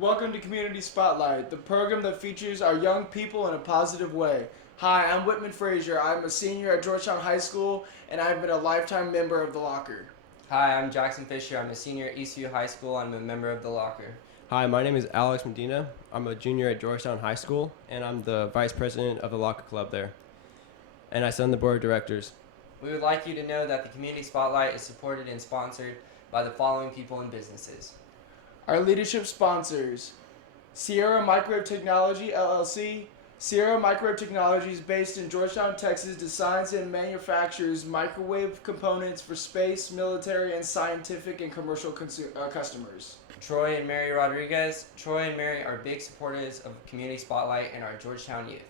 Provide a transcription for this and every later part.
Welcome to Community Spotlight, the program that features our young people in a positive way. Hi, I'm Whitman Frazier. I'm a senior at Georgetown High School, and I've been a lifetime member of the Locker. Hi, I'm Jackson Fisher. I'm a senior at Eastview High School. I'm a member of the Locker. Hi, my name is Alex Medina. I'm a junior at Georgetown High School, and I'm the vice president of the Locker Club there. And I sit on the board of directors. We would like you to know that the Community Spotlight is supported and sponsored by the following people and businesses. Our leadership sponsors: Sierra Microwave Technology LLC. Sierra Microwave Technology is based in Georgetown, Texas, designs and manufactures microwave components for space, military, and scientific and commercial customers. Troy and Mary Rodriguez. Troy and Mary are big supporters of Community Spotlight and our Georgetown youth.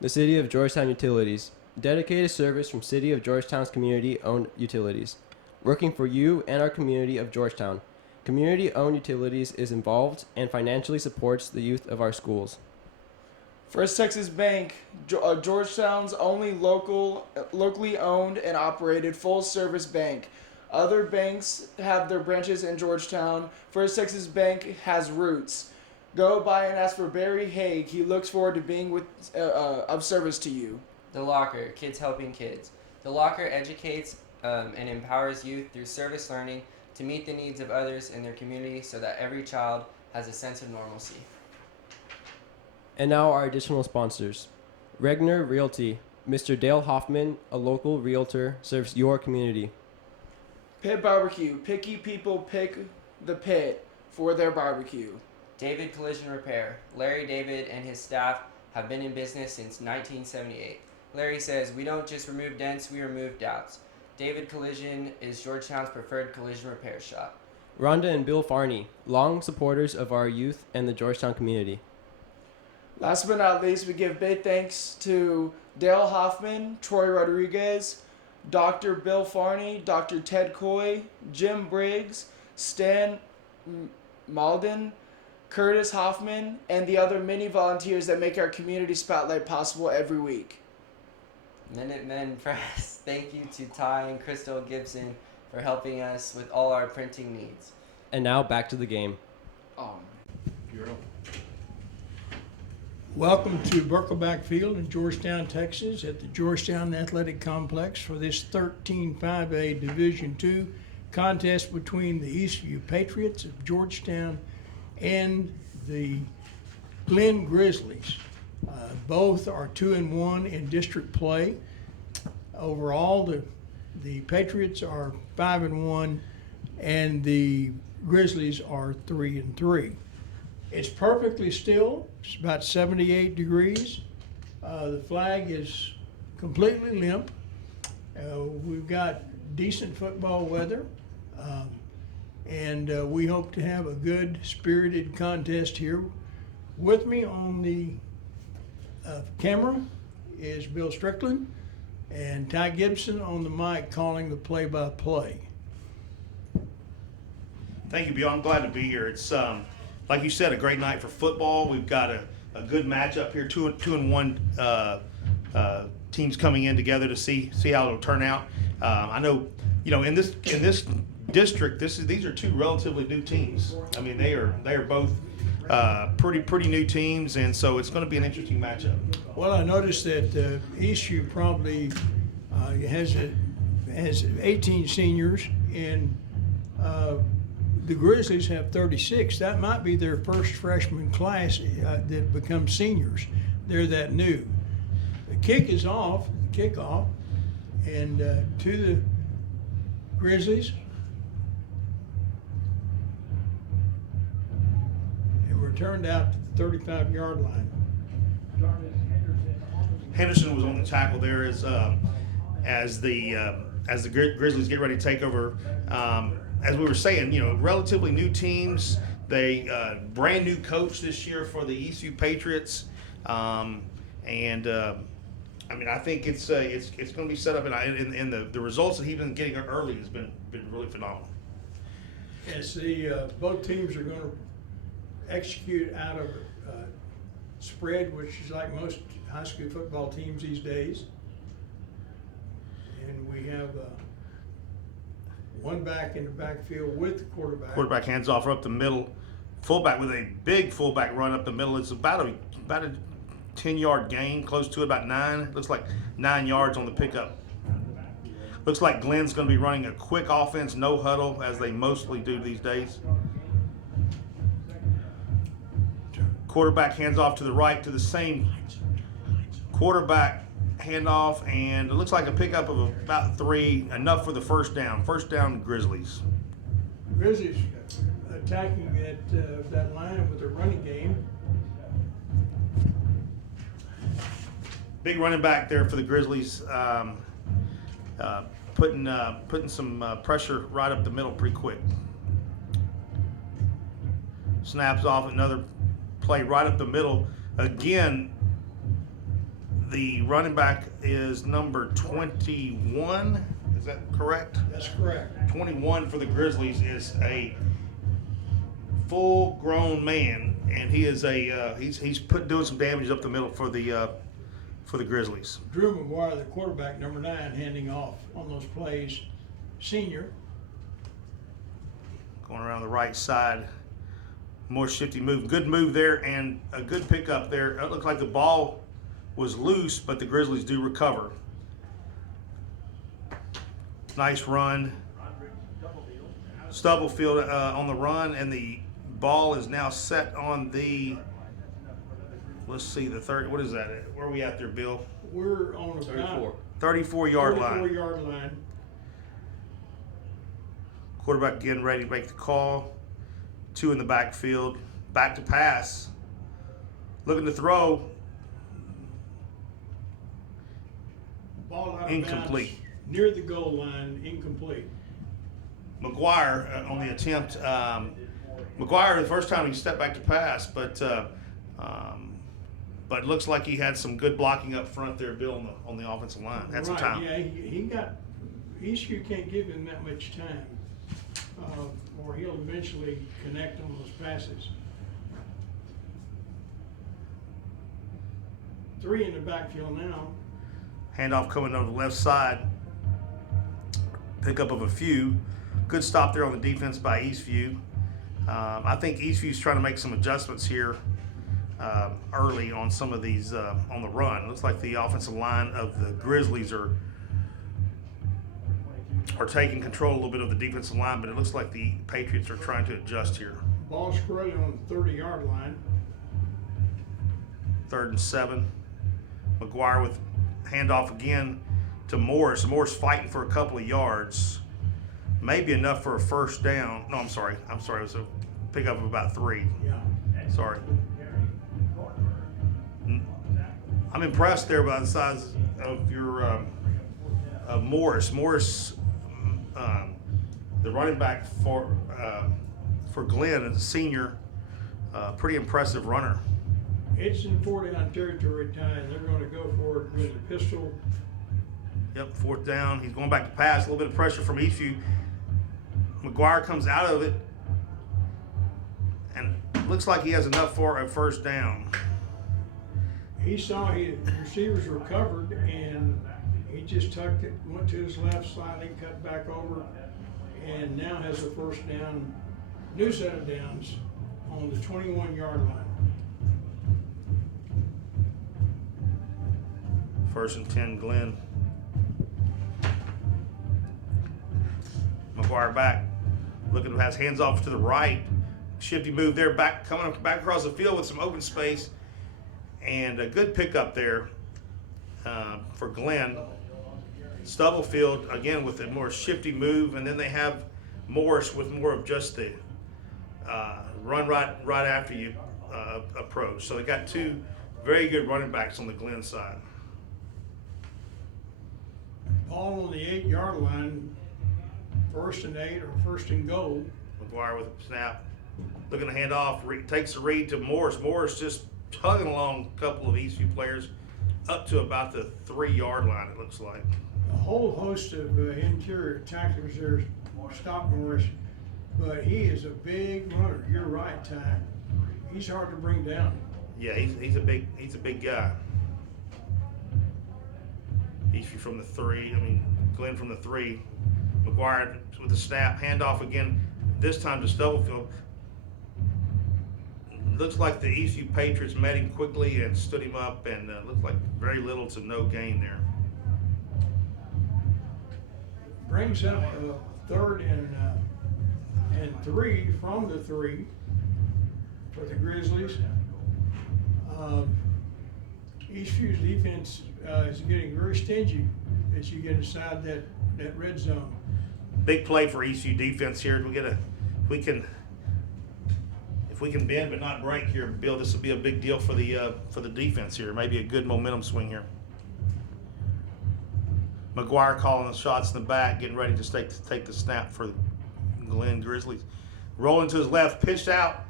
The City of Georgetown Utilities. Dedicated service from City of Georgetown's community-owned utilities. Working for you and our community of Georgetown. Community-owned utilities is involved and financially supports the youth of our schools. First Texas Bank, Georgetown's only locally owned and operated full-service bank. Other banks have their branches in Georgetown. First Texas Bank has roots. Go by and ask for Barry Haig. He looks forward to being of service to you. The Locker, kids helping kids. The Locker educates and empowers youth through service learning to meet the needs of others in their community so that every child has a sense of normalcy. And now our additional sponsors. Regner Realty. Mr. Dale Hoffman, a local realtor, serves your community. Pit Barbecue. Picky people pick the pit for their barbecue. David Collision Repair. Larry David and his staff have been in business since 1978. Larry says, "We don't just remove dents, we remove doubts." David Collision is Georgetown's preferred collision repair shop. Rhonda and Bill Farney, long supporters of our youth and the Georgetown community. Last but not least, we give big thanks to Dale Hoffman, Troy Rodriguez, Dr. Bill Farney, Dr. Ted Coy, Jim Briggs, Stan Malden, Curtis Hoffman, and the other many volunteers that make our community spotlight possible every week. Minutemen Press. Thank you to Ty and Crystal Gibson for helping us with all our printing needs. And now back to the game. Welcome to Berkelback Field in Georgetown, Texas, at the Georgetown Athletic Complex for this 13-5A Division II contest between the Eastview Patriots of Georgetown and the Glen Grizzlies. Both are 2-1 in district play. Overall, the Patriots are 5-1, and the Grizzlies are 3-3. It's perfectly still. It's about 78 degrees. The flag is completely limp. We've got decent football weather, and we hope to have a good, spirited contest here. With me on the camera is Bill Strickland and Ty Gibson on the mic calling the play-by-play. Thank you, Bill. I'm glad to be here. It's like you said, a great night for football. We've got a good matchup here. Two and one teams coming in together to see how it'll turn out. I know, in this district, these are two relatively new teams. I mean, they are both pretty new teams, and so it's going to be an interesting matchup. Well, I noticed that Eastview probably has 18 seniors, and the Grizzlies have 36. That might be their first freshman class that becomes seniors. They're that new. The kickoff, and to the Grizzlies. And we're turned out to the 35-yard line. Henderson was on the tackle there as the Grizzlies get ready to take over. As we were saying, relatively new teams. They brand new coach this year for the Eastview Patriots, and I think it's going to be set up, and the results that he's been getting early has been really phenomenal. Yes, both teams are going to execute out of spread, which is like most high school football teams these days, and we have one back in the backfield with the quarterback. Quarterback hands off up the middle Fullback with a big fullback run up the middle. It's about a 10-yard gain, close to it, about 9. Looks like 9 yards on the pickup. Looks like Glen's going to be running a quick offense, no huddle, as they mostly do these days. Quarterback hands off to the right to the same quarterback handoff, and it looks like a pickup of about 3, enough for the first down. First down, Grizzlies. Grizzlies attacking that line with a running game. Big running back there for the Grizzlies, putting some pressure right up the middle pretty quick. Snaps off, another play right up the middle. Again, the running back is number 21. Is that correct? That's correct. 21 for the Grizzlies is a full-grown man, and he is he's doing some damage up the middle for the Grizzlies. Drew McGuire, the quarterback, number 9, handing off on those plays. Senior. Going around the right side. More shifty move. Good move there and a good pickup there. It looked like the ball was loose, but the Grizzlies do recover. Nice run. Stubblefield on the run, and the ball is now set on the, let's see, the third. What is that? Where are we at there, Bill? We're on about 34-yard line. 34-yard line. Quarterback getting ready to make the call. 2 in the backfield. Back to pass. Looking to throw. Ball out of Incomplete. bounds, near the goal line, incomplete. McGuire on the attempt. McGuire, the first time he stepped back to pass, but it looks like he had some good blocking up front there, Bill, on the offensive line. Had some time. Yeah, he got. Eastview can't give him that much time, or he'll eventually connect on those passes. 3 in the backfield now. Handoff coming over the left side. Pickup of a few. Good stop there on the defense by Eastview. I think Eastview's trying to make some adjustments here early on some of these on the run. Looks like the offensive line of the Grizzlies are taking control a little bit of the defensive line, but it looks like the Patriots are trying to adjust here. Ball squarely on the 30-yard line. 3rd and 7. McGuire with handoff again to Morris. Morris fighting for a couple of yards. Maybe enough for a first down. No, I'm sorry. It was a pickup of about 3. Yeah. Sorry. I'm impressed there by the size of your of Morris. Morris, the running back for Glen, is a senior. Pretty impressive runner. It's in 4-down territory time. They're going to go for it with a pistol. Yep, 4th down. He's going back to pass. A little bit of pressure from Eastview. McGuire comes out of it, and looks like he has enough for a first down. He saw the receivers were covered, and he just tucked it, went to his left, slightly cut back over, and now has a first down, new set of downs on the 21-yard line. 1st and 10, Glen. McGuire back, looking to pass, hands off to the right. Shifty move there, coming back across the field with some open space, and a good pickup there for Glen. Stubblefield again with a more shifty move, and then they have Morris with more of just the run right after you approach. So they got 2 very good running backs on the Glen side. Ball on the 8-yard line, 1st and 8 or 1st and goal. McGuire with a snap, looking to hand off, takes the read to Morris. Morris just tugging along a couple of Eastview players up to about the 3-yard line, it looks like. A whole host of interior tacklers there stop Morris, but he is a big runner. You're right, Ty. He's hard to bring down. Yeah, he's a big guy. Eastview from the 3. Glen from the 3. McGuire with the snap, handoff again. This time to Stubblefield. Looks like the Eastview Patriots met him quickly and stood him up, and looks like very little to no gain there. Brings up third and 3 from the 3 for the Grizzlies. Eastview's defense is getting very stingy as you get inside that red zone. Big play for Eastview defense here. If we can bend but not break here, Bill, this will be a big deal for the defense here. Maybe a good momentum swing here. McGuire calling the shots in the back, getting ready to take the snap for the Glen Grizzlies. Rolling to his left, pitched out,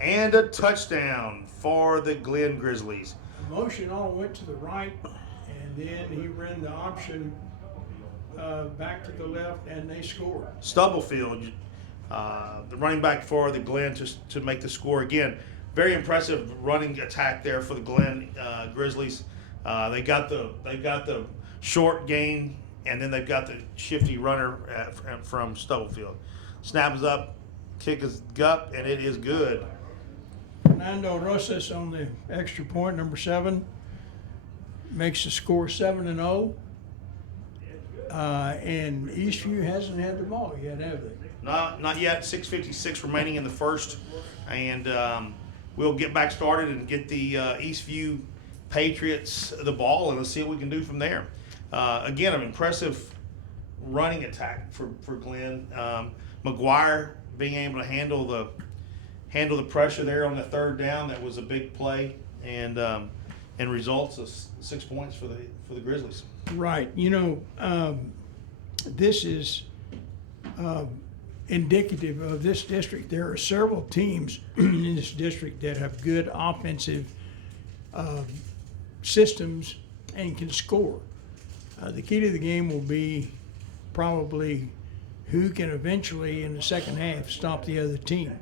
and a touchdown for the Glen Grizzlies. The motion all went to the right, and then he ran the option back to the left, and they scored. Stubblefield, the running back for the Glen, to make the score again. Very impressive running attack there for the Glen Grizzlies. They've got the short gain, and then they've got the shifty runner from Stubblefield. Snap is up, kick is up, and it is good. Fernando Rosas on the extra point, number 7, makes the score 7-0. And Eastview hasn't had the ball yet, have they? Not yet. 6:56 remaining in the first, and we'll get back started and get the Eastview Patriots the ball, and let's see what we can do from there. Again, an impressive running attack for Glen. McGuire being able to handle the pressure there on the third down. That was a big play, and results of 6 points for the Grizzlies. Right. You know, this is indicative of this district. There are several teams in this district that have good offensive systems and can score. The key to the game will be probably who can eventually, in the second half, stop the other team.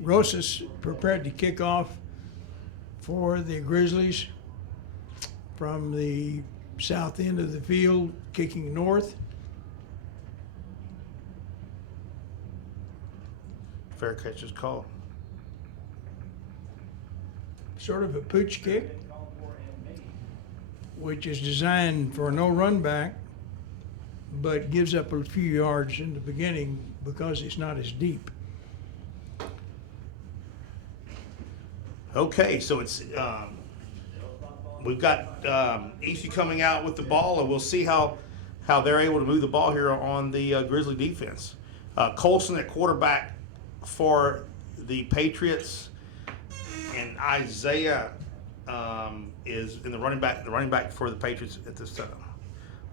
Rosas prepared to kick off for the Grizzlies from the south end of the field, kicking north. Fair catch is called. Sort of a pooch kick, which is designed for no run back, but gives up a few yards in the beginning because it's not as deep. Okay, so it's we've got Eastview coming out with the ball, and we'll see how they're able to move the ball here on the Grizzly defense. Colson at quarterback for the Patriots, and Isaiah is in the running back for the Patriots at this time.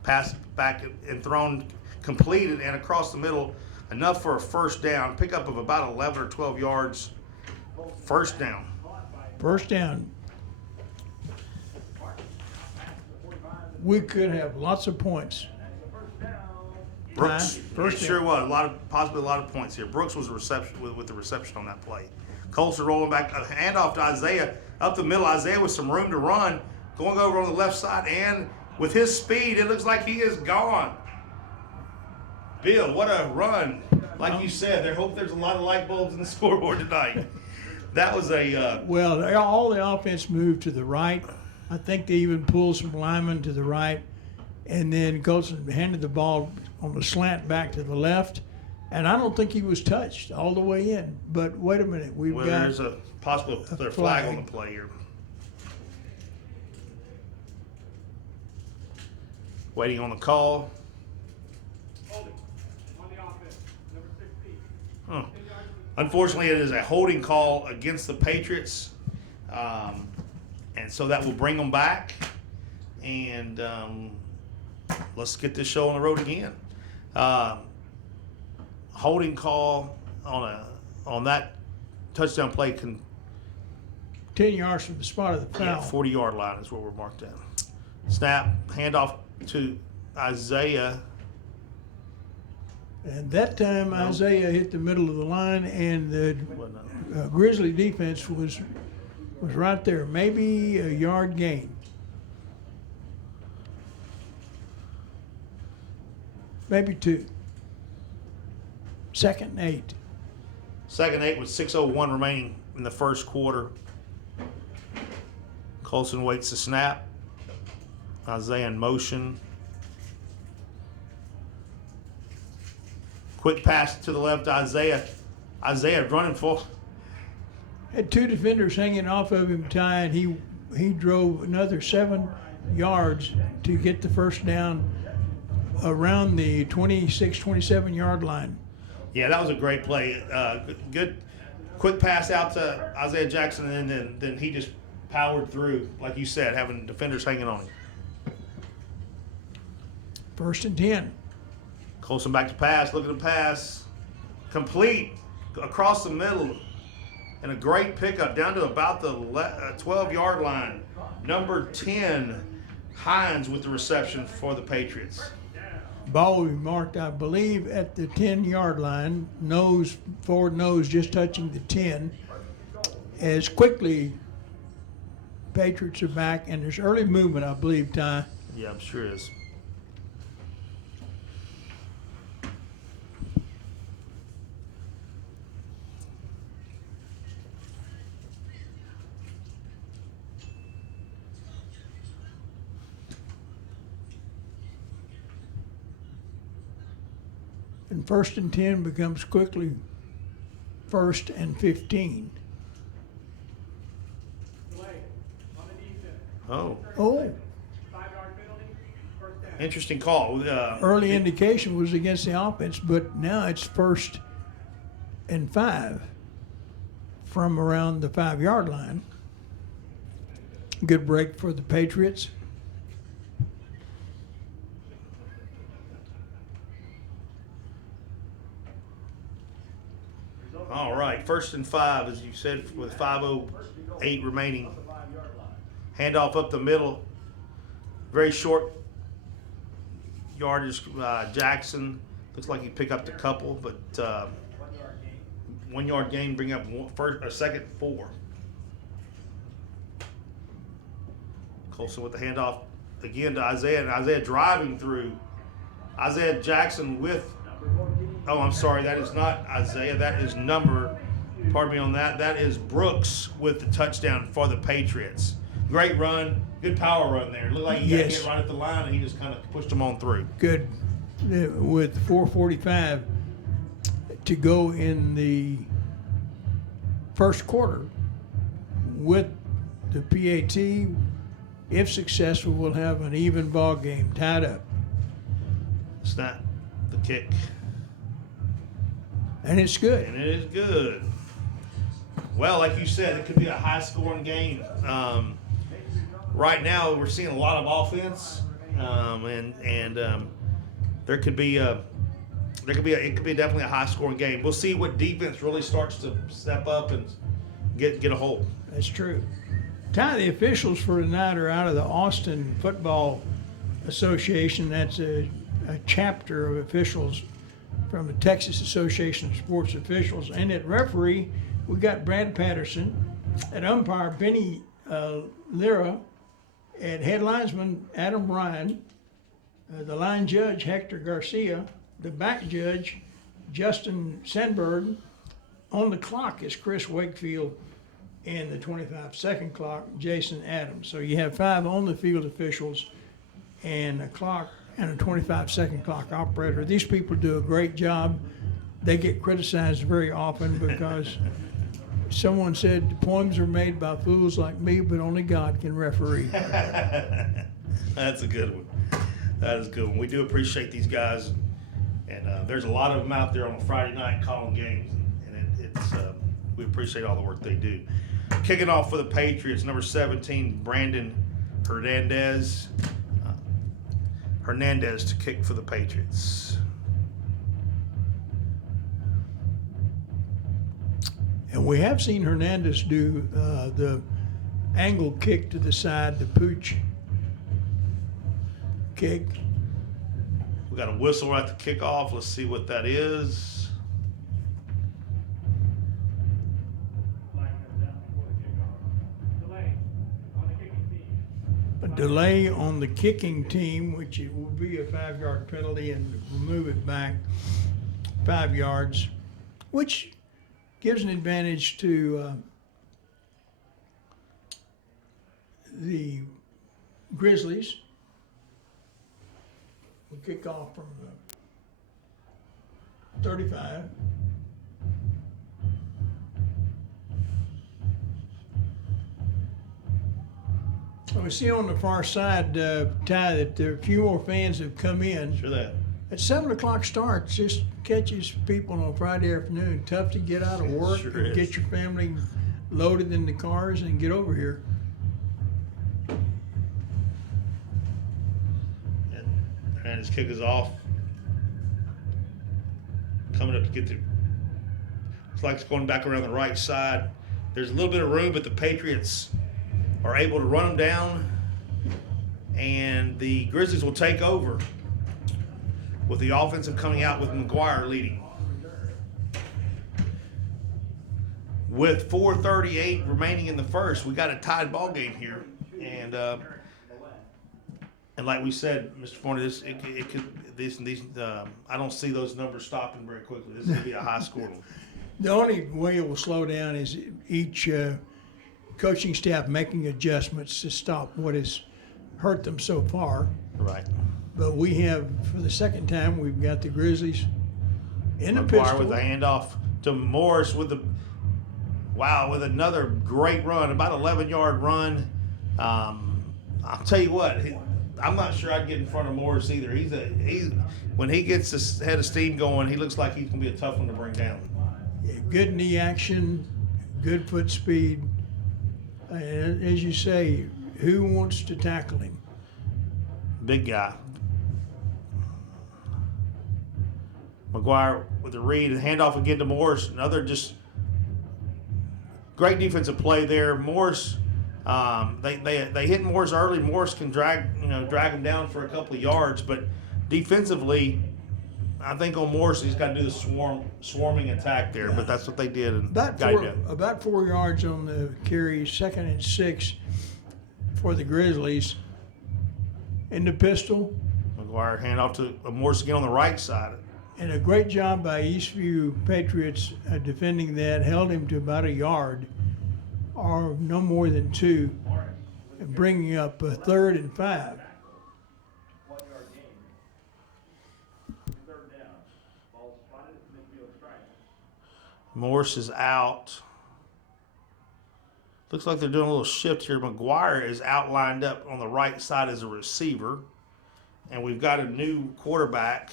Pass back and thrown, completed, and across the middle, enough for a first down. Pickup of about 11 or 12 yards. First down. First down. We could have lots of points. Brooks, First sure down. was possibly a lot of points here. Brooks was with the reception on that play. Colson rolling back, a handoff to Isaiah up the middle. Isaiah with some room to run, going over on the left side, and with his speed, it looks like he is gone. Bill, what a run! Like you said, I hope there's a lot of light bulbs in the scoreboard tonight. That was a Well, all the offense moved to the right. I think they even pulled some linemen to the right, and then Colson handed the ball on the slant back to the left, and I don't think he was touched all the way in. But wait a minute, we've got there's a possible flag on the play here. Waiting on the call. Huh. Unfortunately, it is a holding call against the Patriots, and so that will bring them back. And let's get this show on the road again. Holding call on that touchdown play 10 yards from the spot of the foul. 40-yard line is where we're marked at. Snap, handoff to Isaiah. And that time, Isaiah hit the middle of the line, and the Grizzly defense was right there, maybe a yard gain. maybe 2. Second and 8. Second 8 with 6:01 remaining in the first quarter. Colson waits the snap. Isaiah in motion. Quick pass to the left, Isaiah. Isaiah running full. Had 2 defenders hanging off of him, Ty, and he drove another 7 yards to get the first down around the 26, 27 yard line. Yeah, that was a great play. Good, quick pass out to Isaiah Jackson, and then he just powered through, like you said, having defenders hanging on him. 1st and 10. Colson back to pass. Look at the pass. Complete across the middle. And a great pickup down to about the 12-yard line. Number 10, Hines with the reception for the Patriots. Ball will be marked, I believe, at the 10-yard line. Forward nose just touching the 10. As quickly, Patriots are back, and there's early movement, I believe, Ty. Yeah, I'm sure is. And 1st and 10 becomes quickly 1st and 15. Oh, Oh, interesting call. early indication was against the offense, but now it's 1st and 5 from around the 5-yard line. Good break for the Patriots. All right, 1st and 5, as you said, with 5:08 remaining. Handoff up the middle. Very short yardage. Jackson looks like he picked up the couple, but 1 yard gain, bring up second 4. Colson with the handoff again to Isaiah, and Isaiah driving through. Isaiah Jackson with. Oh, I'm sorry, that is not Isaiah. That is pardon me on that. That is Brooks with the touchdown for the Patriots. Great run, good power run there. Looked like he got hit right at the line, and he just kind of pushed him on through. Good with 4:45 to go in the first quarter with the PAT. If successful, we'll have an even ball game tied up. Snap the kick. And it's good. And it is good. Well, like you said, it could be a high-scoring game. Right now, we're seeing a lot of offense, and there could be definitely a high-scoring game. We'll see what defense really starts to step up and get a hold. That's true. Ty, the officials for tonight are out of the Austin Football Association. That's a chapter of officials from the Texas Association of Sports Officials. And at referee, we got Brad Patterson. At umpire, Benny Lira. At head linesman, Adam Ryan. The line judge, Hector Garcia. The back judge, Justin Sandberg. On the clock is Chris Wakefield. And the 25-second clock, Jason Adams. So you have 5 on-the-field officials and a clock and a 25-second clock operator. These people do a great job. They get criticized very often because someone said poems are made by fools like me, but only God can referee. That's a good one. That is a good one. We do appreciate these guys, and there's a lot of them out there on a Friday night calling games, and we appreciate all the work they do. Kicking off for the Patriots, number 17, Brandon Hernandez. Hernandez to kick for the Patriots. And we have seen Hernandez do the angle kick to the side, the pooch kick. We got a whistle right to kick off. Let's see what that is. A delay on the kicking team, which it will be a 5-yard penalty, and remove it back 5 yards, which gives an advantage to the Grizzlies. We kick off from 35. We see on the far side, Ty, that there are a few more fans have come in. Sure that. At 7 o'clock starts, just catches people on Friday afternoon. Tough to get out of work Sure and is. get your family loaded in the cars and get over here. And his kick is off. Coming up to get the. Looks like it's going back around the right side. There's a little bit of room, but the Patriots are able to run them down, and the Grizzlies will take over with the offensive coming out with McGuire leading. With 4:38 remaining in the first, we got a tied ball game here, and like we said, Mr. Forney, I don't see those numbers stopping very quickly. This is gonna be a high score. The only way it will slow down is each coaching staff making adjustments to stop what has hurt them so far. Right. But we have, for the second time, we've got the Grizzlies in the McGuire pistol. with a handoff to Morris with with another great run, about 11-yard run. I'll tell you what, I'm not sure I'd get in front of Morris either. When he gets his head of steam going, he looks like he's gonna be a tough one to bring down. Yeah, good knee action, good foot speed. And as you say, who wants to tackle him? Big guy. McGuire with the read and handoff again to Morris. Another just great defensive play there. Morris, they hit Morris early. Morris can drag him down for a couple of yards, but defensively, I think on Morris he's got to do the swarming attack there. But that's what they did and got him down. About 4 yards on the carry, 2nd and 6 for the Grizzlies. In the pistol. McGuire handoff to Morris again on the right side. And a great job by Eastview Patriots defending that, held him to about a yard or no more than 2, and bringing up a 3rd and 5. Morris is out. Looks like they're doing a little shift here. McGuire is outlined up on the right side as a receiver. And we've got a new quarterback.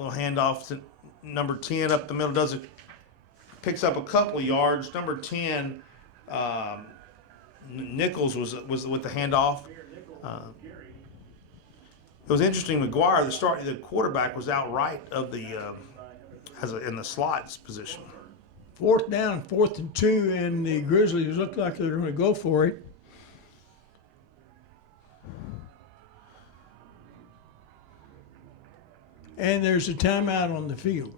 Little handoff to number 10 up the middle. Picks up a couple of yards. Number 10, Nichols was with the handoff. It was interesting. McGuire, the quarterback, was out right of the in the slots position. 4th down, 4th and 2, and the Grizzlies look like they're going to go for it. And there's a timeout on the field.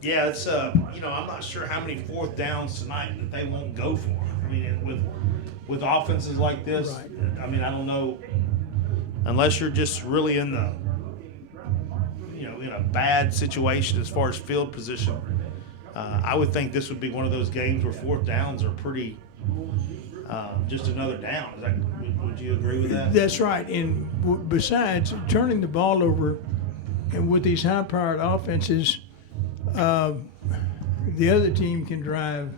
Yeah, it's I'm not sure how many 4th downs tonight that they won't go for. I mean, with offenses like this, Right. I mean, I don't know, unless you're just really in the in a bad situation as far as field position. I would think this would be one of those games where 4th downs are pretty just another down. Would you agree with that? That's right. And besides turning the ball over, and with these high-powered offenses, the other team can drive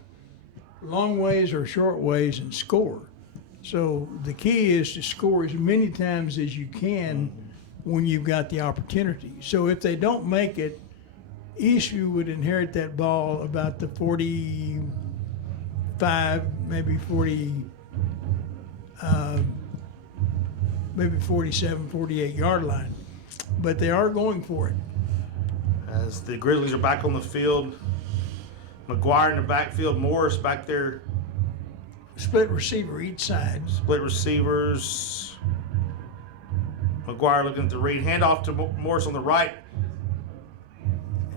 long ways or short ways and score. So the key is to score as many times as you can when you've got the opportunity. So if they don't make it, Eastview would inherit that ball about the 45, maybe 40, maybe 47, 48 yard line. But they are going for it. As the Grizzlies are back on the field, McGuire in the backfield, Morris back there. Split receiver each side. Split receivers. McGuire looking at the read. Handoff to Morris on the right.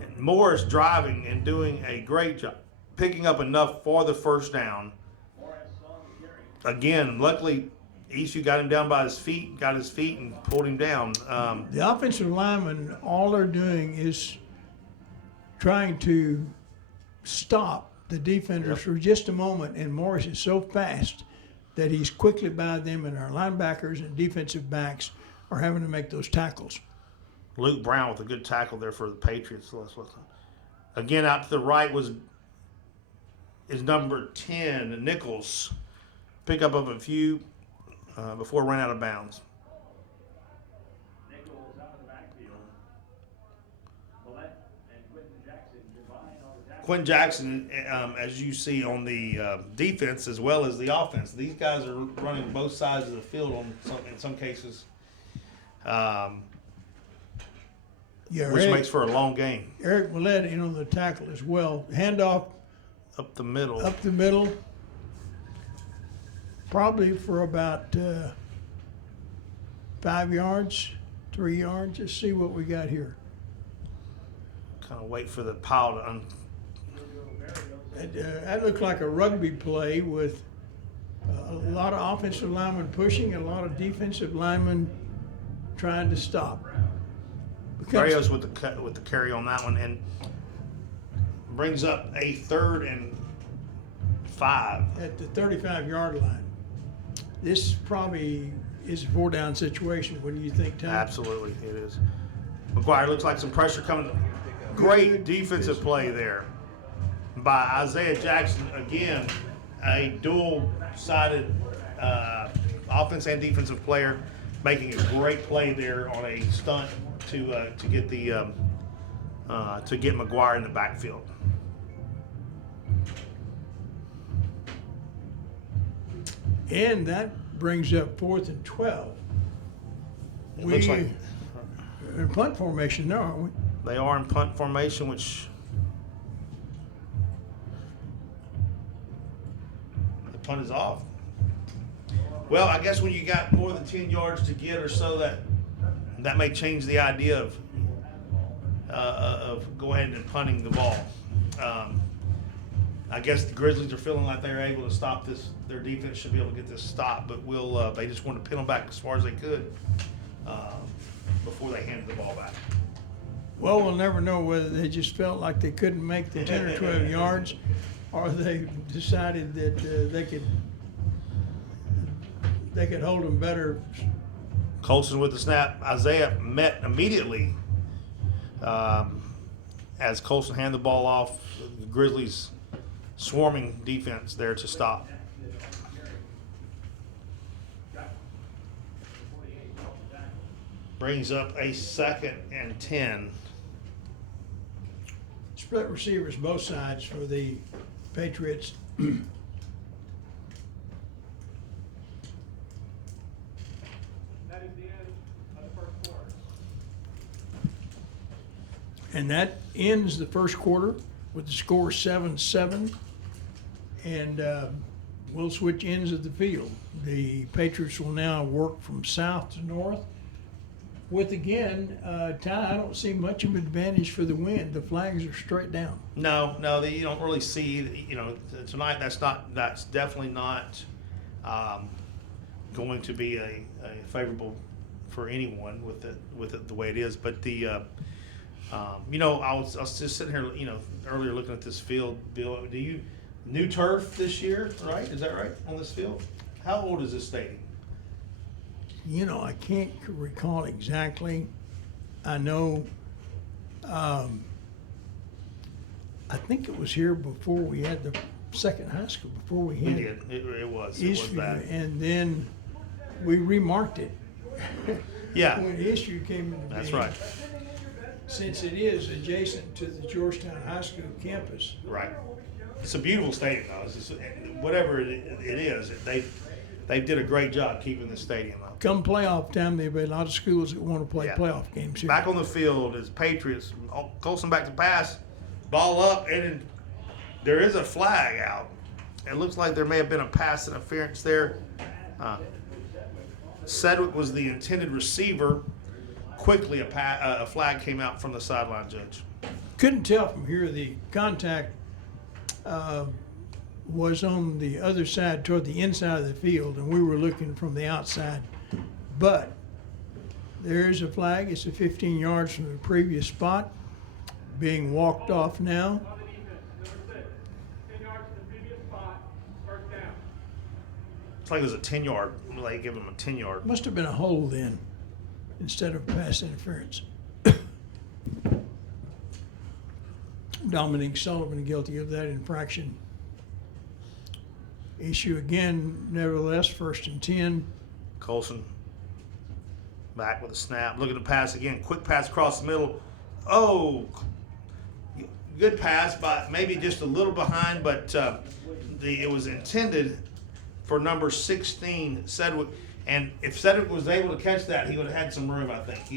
And Morris driving and doing a great job, picking up enough for the first down. Again, luckily, Eastview got him down by his feet, and pulled him down. The offensive linemen, all they're doing is trying to stop the defenders for just a moment, and Morris is so fast that he's quickly by them, and our linebackers and defensive backs are having to make those tackles. Luke Brown with a good tackle there for the Patriots. Again, out to the right is number 10, Nichols. Pickup of a few before it ran out of bounds. Quentin Jackson, as you see on the defense as well as the offense, these guys are running both sides of the field in some cases, which makes for a long game. Eric Willett in on the tackle as well. Handoff Up the middle. Probably for about 5 yards, 3 yards. Let's see what we got here. Kind of wait for the pile to That looked like a rugby play with a lot of offensive linemen pushing and a lot of defensive linemen trying to stop. Barrios with the carry on that one, and brings up a 3rd and 5 at the 35-yard line. This probably is a 4-down situation. What do you think, Tom? Absolutely, it is. McGuire looks like some pressure coming. Great defensive play there by Isaiah Jackson. Again, a dual-sided offense and defensive player, making a great play there on a stunt to get McGuire in the backfield. And that brings up 4th and 12. It looks like in punt formation now, aren't we? they are in punt formation, which the punt is off. Well, I guess when you got more than 10 yards to get or so, that may change the idea of going ahead and punting the ball. I guess the Grizzlies are feeling like they're able to stop this. Their defense should be able to get this stop, but they just want to pin them back as far as they could before they handed the ball back. Well, we'll never know whether they just felt like they couldn't make the 10 or 12 yards, or they decided that they could hold them better. Colson with the snap. Isaiah met immediately as Colson handed the ball off. The Grizzlies swarming defense there to stop. Brings up a 2nd and 10. Split receivers both sides for the Patriots. And that ends the first quarter with the score 7-7. And we'll switch ends of the field. The Patriots will now work from south to north. With again, Ty, I don't see much of an advantage for the wind. The flags are straight down. No, you don't really see. Tonight that's definitely not going to be a favorable for anyone with it the way it is. But I was just sitting here, earlier looking at this field. Bill, new turf this year, right? Is that right on this field? How old is this stadium? I can't recall exactly. I know, I think it was here before we had the second high school, before we had It was Eastview, that. and then we remarked it. Yeah. When Eastview came into being. That's right. Since it is adjacent to the Georgetown High School campus. Right. It's a beautiful stadium, though. Whatever it is, they did a great job keeping the stadium up. Come playoff time, there'll be a lot of schools that want to play Yeah. playoff games here. Back on the field is Patriots. Colson back to pass, ball up, and there is a flag out. It looks like there may have been a pass interference there. Sedgwick was the intended receiver. Quickly, a flag came out from the sideline judge. Couldn't tell from here. The contact was on the other side, toward the inside of the field, and we were looking from the outside. But there is a flag. It's a 15 yards from the previous spot. Being walked off now. It's like it was a 10-yard. Like give him a 10-yard. Must have been a hold then, instead of pass interference. Dominic Sullivan guilty of that infraction. Issue again, nevertheless, 1st and 10. Colson back with a snap. Look at the pass again. Quick pass across the middle. Oh, good pass, but maybe just a little behind. But it was intended for number 16, Sedgwick. And if Sedgwick was able to catch that, he would have had some room. I think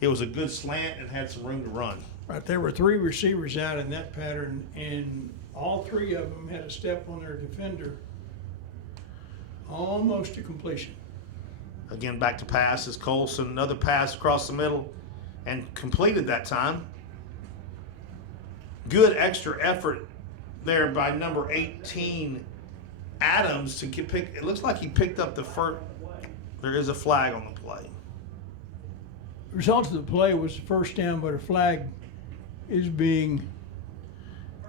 it was a good slant and had some room to run. Right, there were 3 receivers out in that pattern, and all 3 of them had a step on their defender, almost to completion. Again, back to passes. Colson, another pass across the middle, and completed that time. Good extra effort there by number 18, Adams, to pick. It looks like he picked up the first. There is a flag on the play. The result of the play was the first down, but a flag is being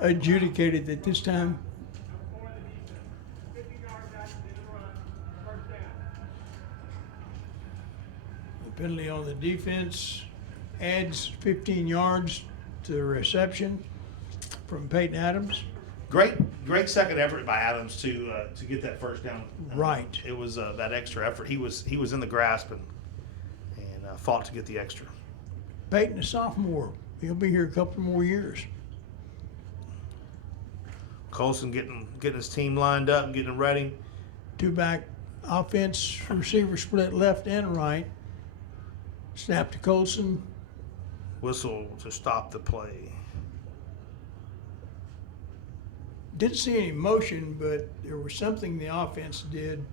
adjudicated at this time. The penalty on the defense adds 15 yards to the reception from Peyton Adams. Great second effort by Adams to get that first down. Right. It was that extra effort. He was in the grasp and fought to get the extra. Peyton, a sophomore. He'll be here a couple more years. Colson getting his team lined up, getting them ready. 2-back offense, receiver split left and right. Snap to Colson. Whistle to stop the play. Didn't see any motion, but there was something the offense did.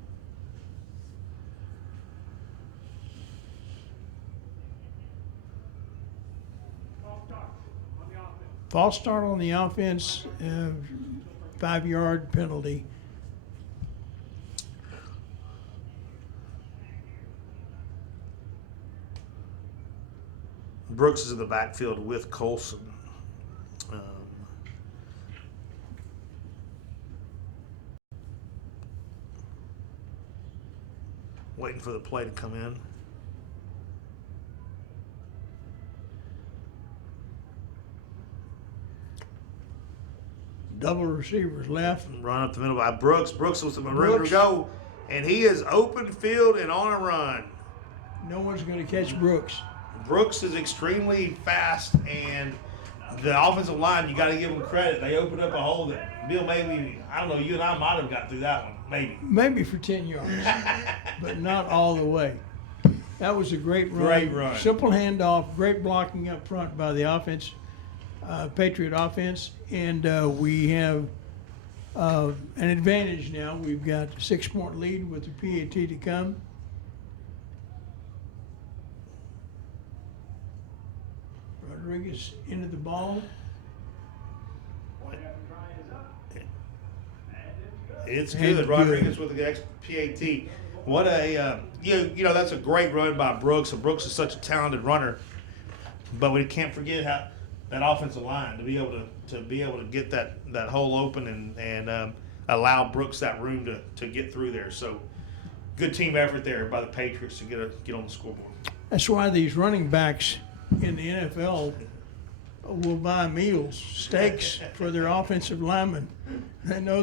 False start on the offense, 5-yard penalty. Brooks is in the backfield with Colson. Waiting for the play to come in. Double receivers left. Run up the middle by Brooks. Brooks was ready to go, and he is open field and on a run. No one's going to catch Brooks. Brooks is extremely fast, and the offensive line, you got to give them credit. They opened up a hole that Bill, maybe, I don't know, you and I might have got through that one, maybe. Maybe for 10 yards, but not all the way. That was a great run. Great run. Simple handoff, great blocking up front by the offense, Patriot offense, and we have an advantage now. We've got a 6-point lead with the PAT to come. Rodriguez into the ball. It's And good. Rodriguez with the PAT. What a you know that's a great run by Brooks. And Brooks is such a talented runner, but we can't forget how that offensive line to be able to get that hole open and allow Brooks that room to get through there. So good team effort there by the Patriots to get on the scoreboard. That's why these running backs in the NFL will buy meals, steaks for their offensive linemen. They know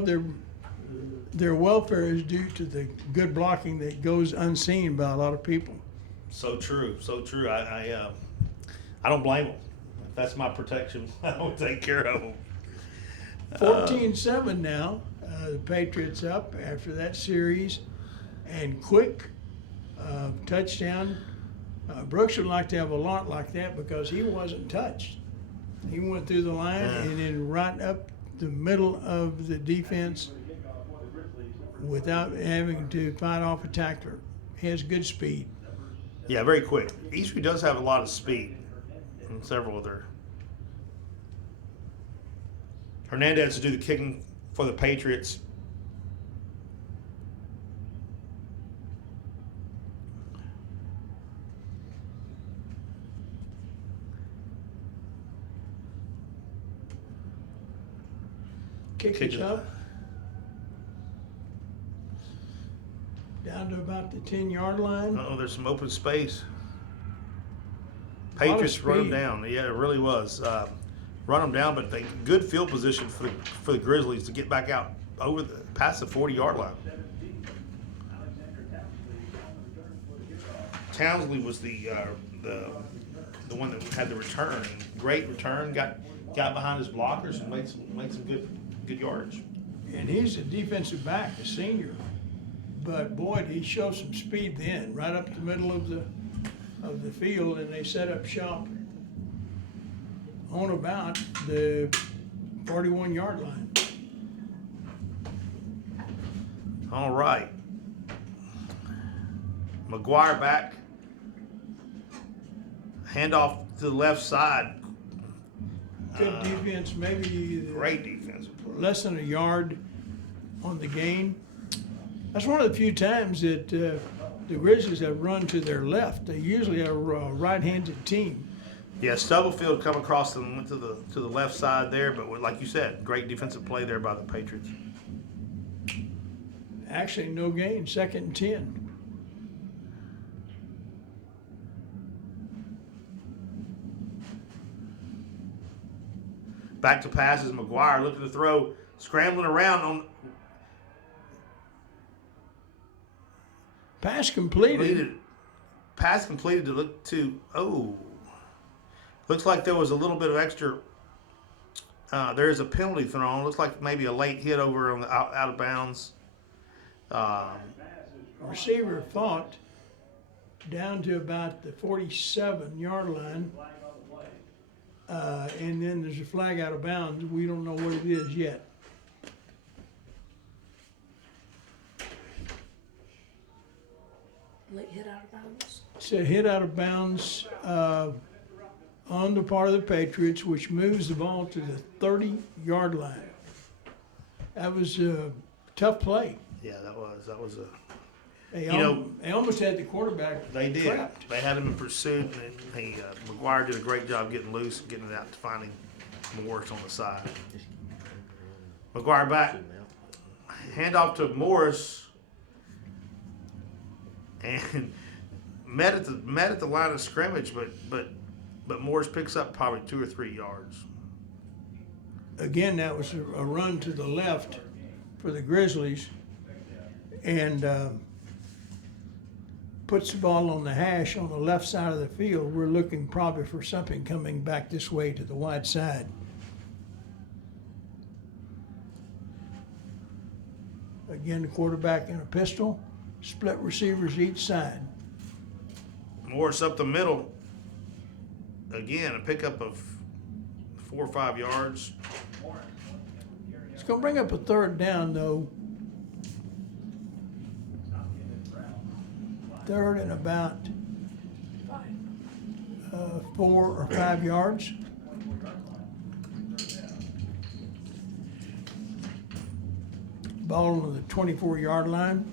their welfare is due to the good blocking that goes unseen by a lot of people. So true, so true. I don't blame them. If that's my protection, I will take care of them. 14-7 now. The Patriots up after that series, and quick touchdown. Brooks would like to have a lot like that because he wasn't touched. He went through the line and then right up the middle of the defense. without having to fight off a tackler. Has good speed. Yeah, very quick. Eastview does have a lot of speed in several of their. Hernandez to do the kicking for the Patriots. Kick Kick is it. up. Down to about the 10-yard line. Oh, there's some open space. Lot of Patriots run them speed. down. Yeah, it really was. Run them down, but they good field position for the Grizzlies to get back out over past the 40-yard line. Townsley was the one that had the return. Great return. Got behind his blockers and made some good yardage. And he's a defensive back, a senior. But boy, did he show some speed then, right up the middle of the field, and they set up shop on about the 41-yard line. All right. McGuire back. Handoff to the left side. Good defense, maybe Great defensive play. less than a yard on the gain. That's one of the few times that the Grizzlies have run to their left. They usually are a right-handed team. Yeah, Stubblefield come across and went to the left side there, but like you said, great defensive play there by the Patriots. Actually, no gain, 2nd and 10. Back to passes, McGuire looking to throw, scrambling around on Pass completed. completed. Pass completed to look to looks like there was a little bit of extra. There's a penalty thrown. Looks like maybe a late hit over on the out of bounds. Receiver fought down to about the 47-yard line. And then there's a flag out of bounds. We don't know what it is yet. Late hit out of bounds. It's a hit out of bounds on the part of the Patriots, which moves the ball to the 30-yard line. That was a tough play. Yeah, that was a. They, You know- they almost had the quarterback They did. trapped. They had him in pursuit, and McGuire did a great job getting loose and getting it out to finding Morris on the side. McGuire back. Handoff to Morris, and met at the line of scrimmage, but Morris picks up probably 2 or 3 yards. Again, that was a run to the left for the Grizzlies, and puts the ball on the hash on the left side of the field. We're looking probably for something coming back this way to the wide side. Again, the quarterback in a pistol, split receivers each side. Morris up the middle. Again, a pickup of 4 or 5 yards. It's going to bring up a 3rd down, though. 3rd and about 4 or 5 yards. Ball on the 24-yard line.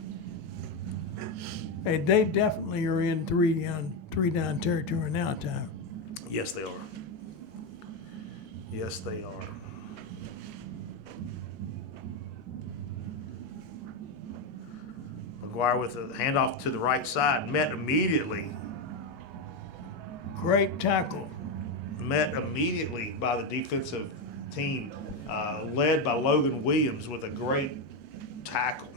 Hey, they definitely are in three down territory now, Tom. Yes, they are. Yes, they are. McGuire with a handoff to the right side, met immediately Great tackle. by the defensive team, led by Logan Williams with a great tackle.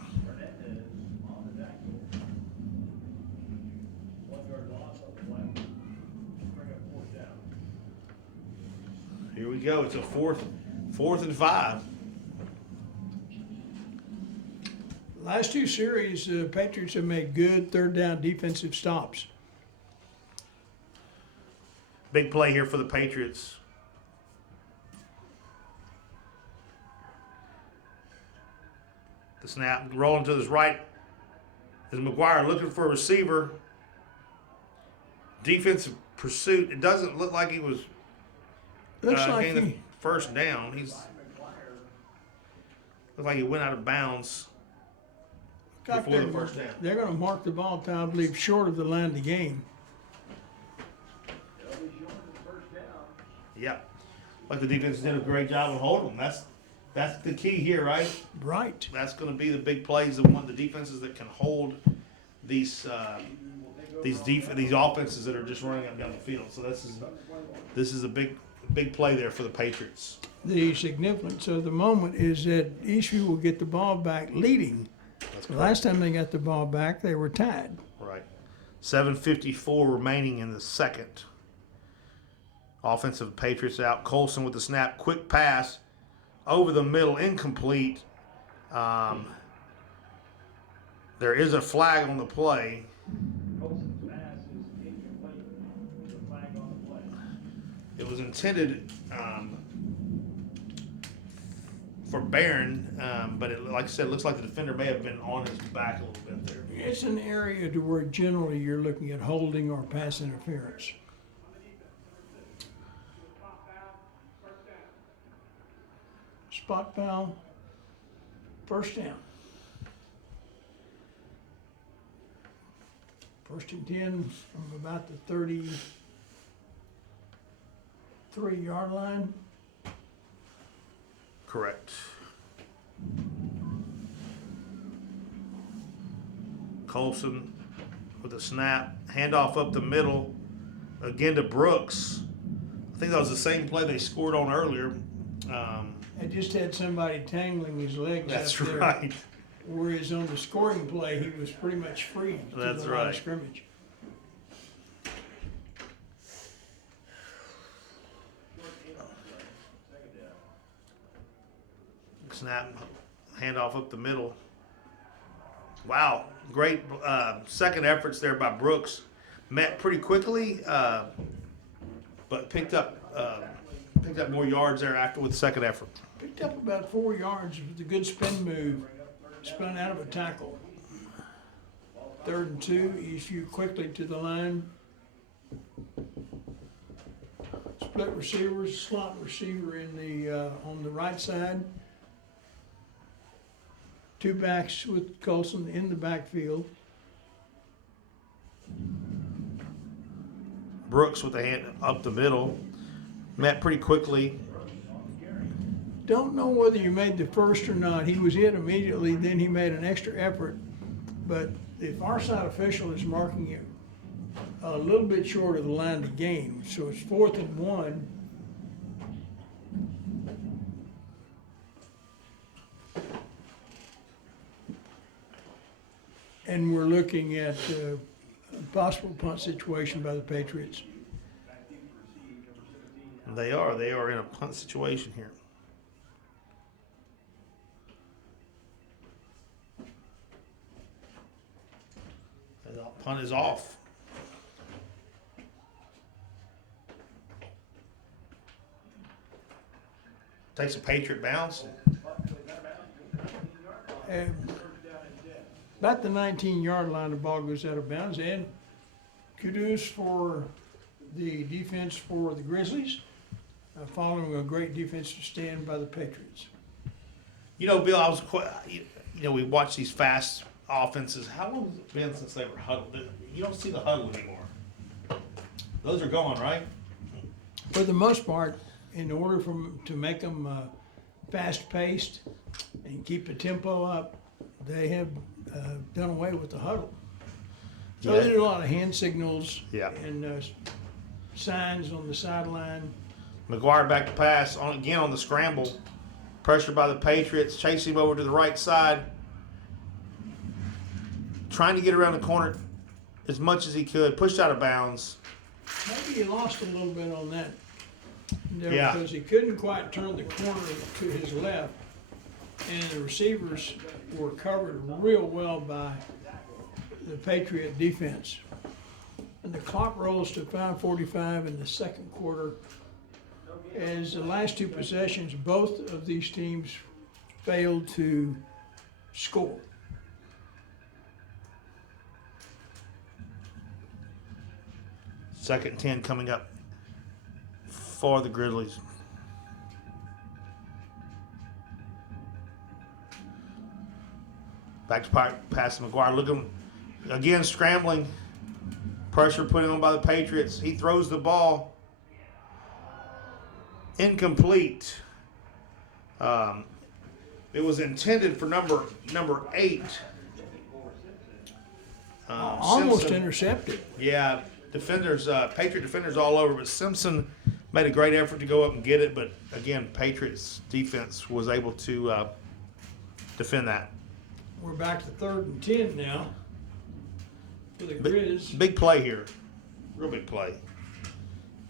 Here we go. It's a fourth and 5. Last 2 series, the Patriots have made good 3rd down defensive stops. Big play here for the Patriots. The snap, rolling to his right is McGuire looking for a receiver. Defensive pursuit. It doesn't look like he was Looks like getting the he, first down. Looks like he went out of bounds got before there. the first down. They're going to mark the ball, I believe, short of the line of the game. Yep. Like the defense did a great job of holding them. That's the key here, right? Right. That's going to be the big plays. The defenses that can hold these offenses that are just running up down the field. So this is a big play there for the Patriots. The significance of the moment is that Eastview will get the ball back leading. That's The correct. last time they got the ball back, they were tied. Right. 7:54 remaining in the second. Offensive Patriots out. Colson with the snap. Quick pass over the middle. Incomplete. There is a flag on the play. It was intended for Barron, but like I said, it looks like the defender may have been on his back a little bit there. It's an area to where generally you're looking at holding or pass interference. Spot foul, first down. 1st and 10 from about the 33-yard line. Correct. Colson with a snap, handoff up the middle, again to Brooks. I think that was the same play they scored on earlier. I just had somebody tangling his legs That's up there. right. Whereas on the scoring play, he was pretty much free to That's the line of right. scrimmage. Snap, handoff up the middle. Wow, great second efforts there by Brooks. Met pretty quickly, but picked up more yards there after with the second effort. Picked up about 4 yards with a good spin move. Spun out of a tackle. 3rd and 2, Eastview quickly to the line. Split receivers, slot receiver in the on the right side. 2 backs with Colson in the backfield. Brooks with the hand up the middle. Met pretty quickly. Don't know whether you made the first or not. He was in immediately, then he made an extra effort. But the far side official is marking it a little bit short of the line to gain. So it's 4th and 1. And we're looking at a possible punt situation by the Patriots. They are in a punt situation here. The punt is off. Takes a Patriot bounce. And about the 19-yard line, the ball goes out of bounds. And kudos for the defense for the Grizzlies, following a great defensive stand by the Patriots. You know, Bill, we watch these fast offenses. How long has it been since they were huddled? You don't see the huddle anymore. Those are gone, right? For the most part, in order to make them fast-paced and keep the tempo up, they have done away with the huddle. So Yeah. they do a lot of hand signals Yeah. and signs on the sideline. McGuire back to pass again on the scramble. Pressure by the Patriots. Chase him over to the right side. Trying to get around the corner as much as he could. Pushed out of bounds. Maybe he lost a little bit on that there Yeah. because he couldn't quite turn the corner to his left, and the receivers were covered real well by the Patriot defense. And the clock rolls to 5:45 in the second quarter. As the last 2 possessions, both of these teams failed to score. Second and 10 coming up for the Grizzlies. Back to pass to McGuire. Looking again, scrambling. Pressure put on by the Patriots. He throws the ball. Incomplete. It was intended for number 8. Almost Simpson. intercepted. Yeah, defenders, Patriot defenders all over, but Simpson made a great effort to go up and get it. But again, Patriots defense was able to defend that. We're back to 3rd and 10 now for the Grizz. Big play here, real big play.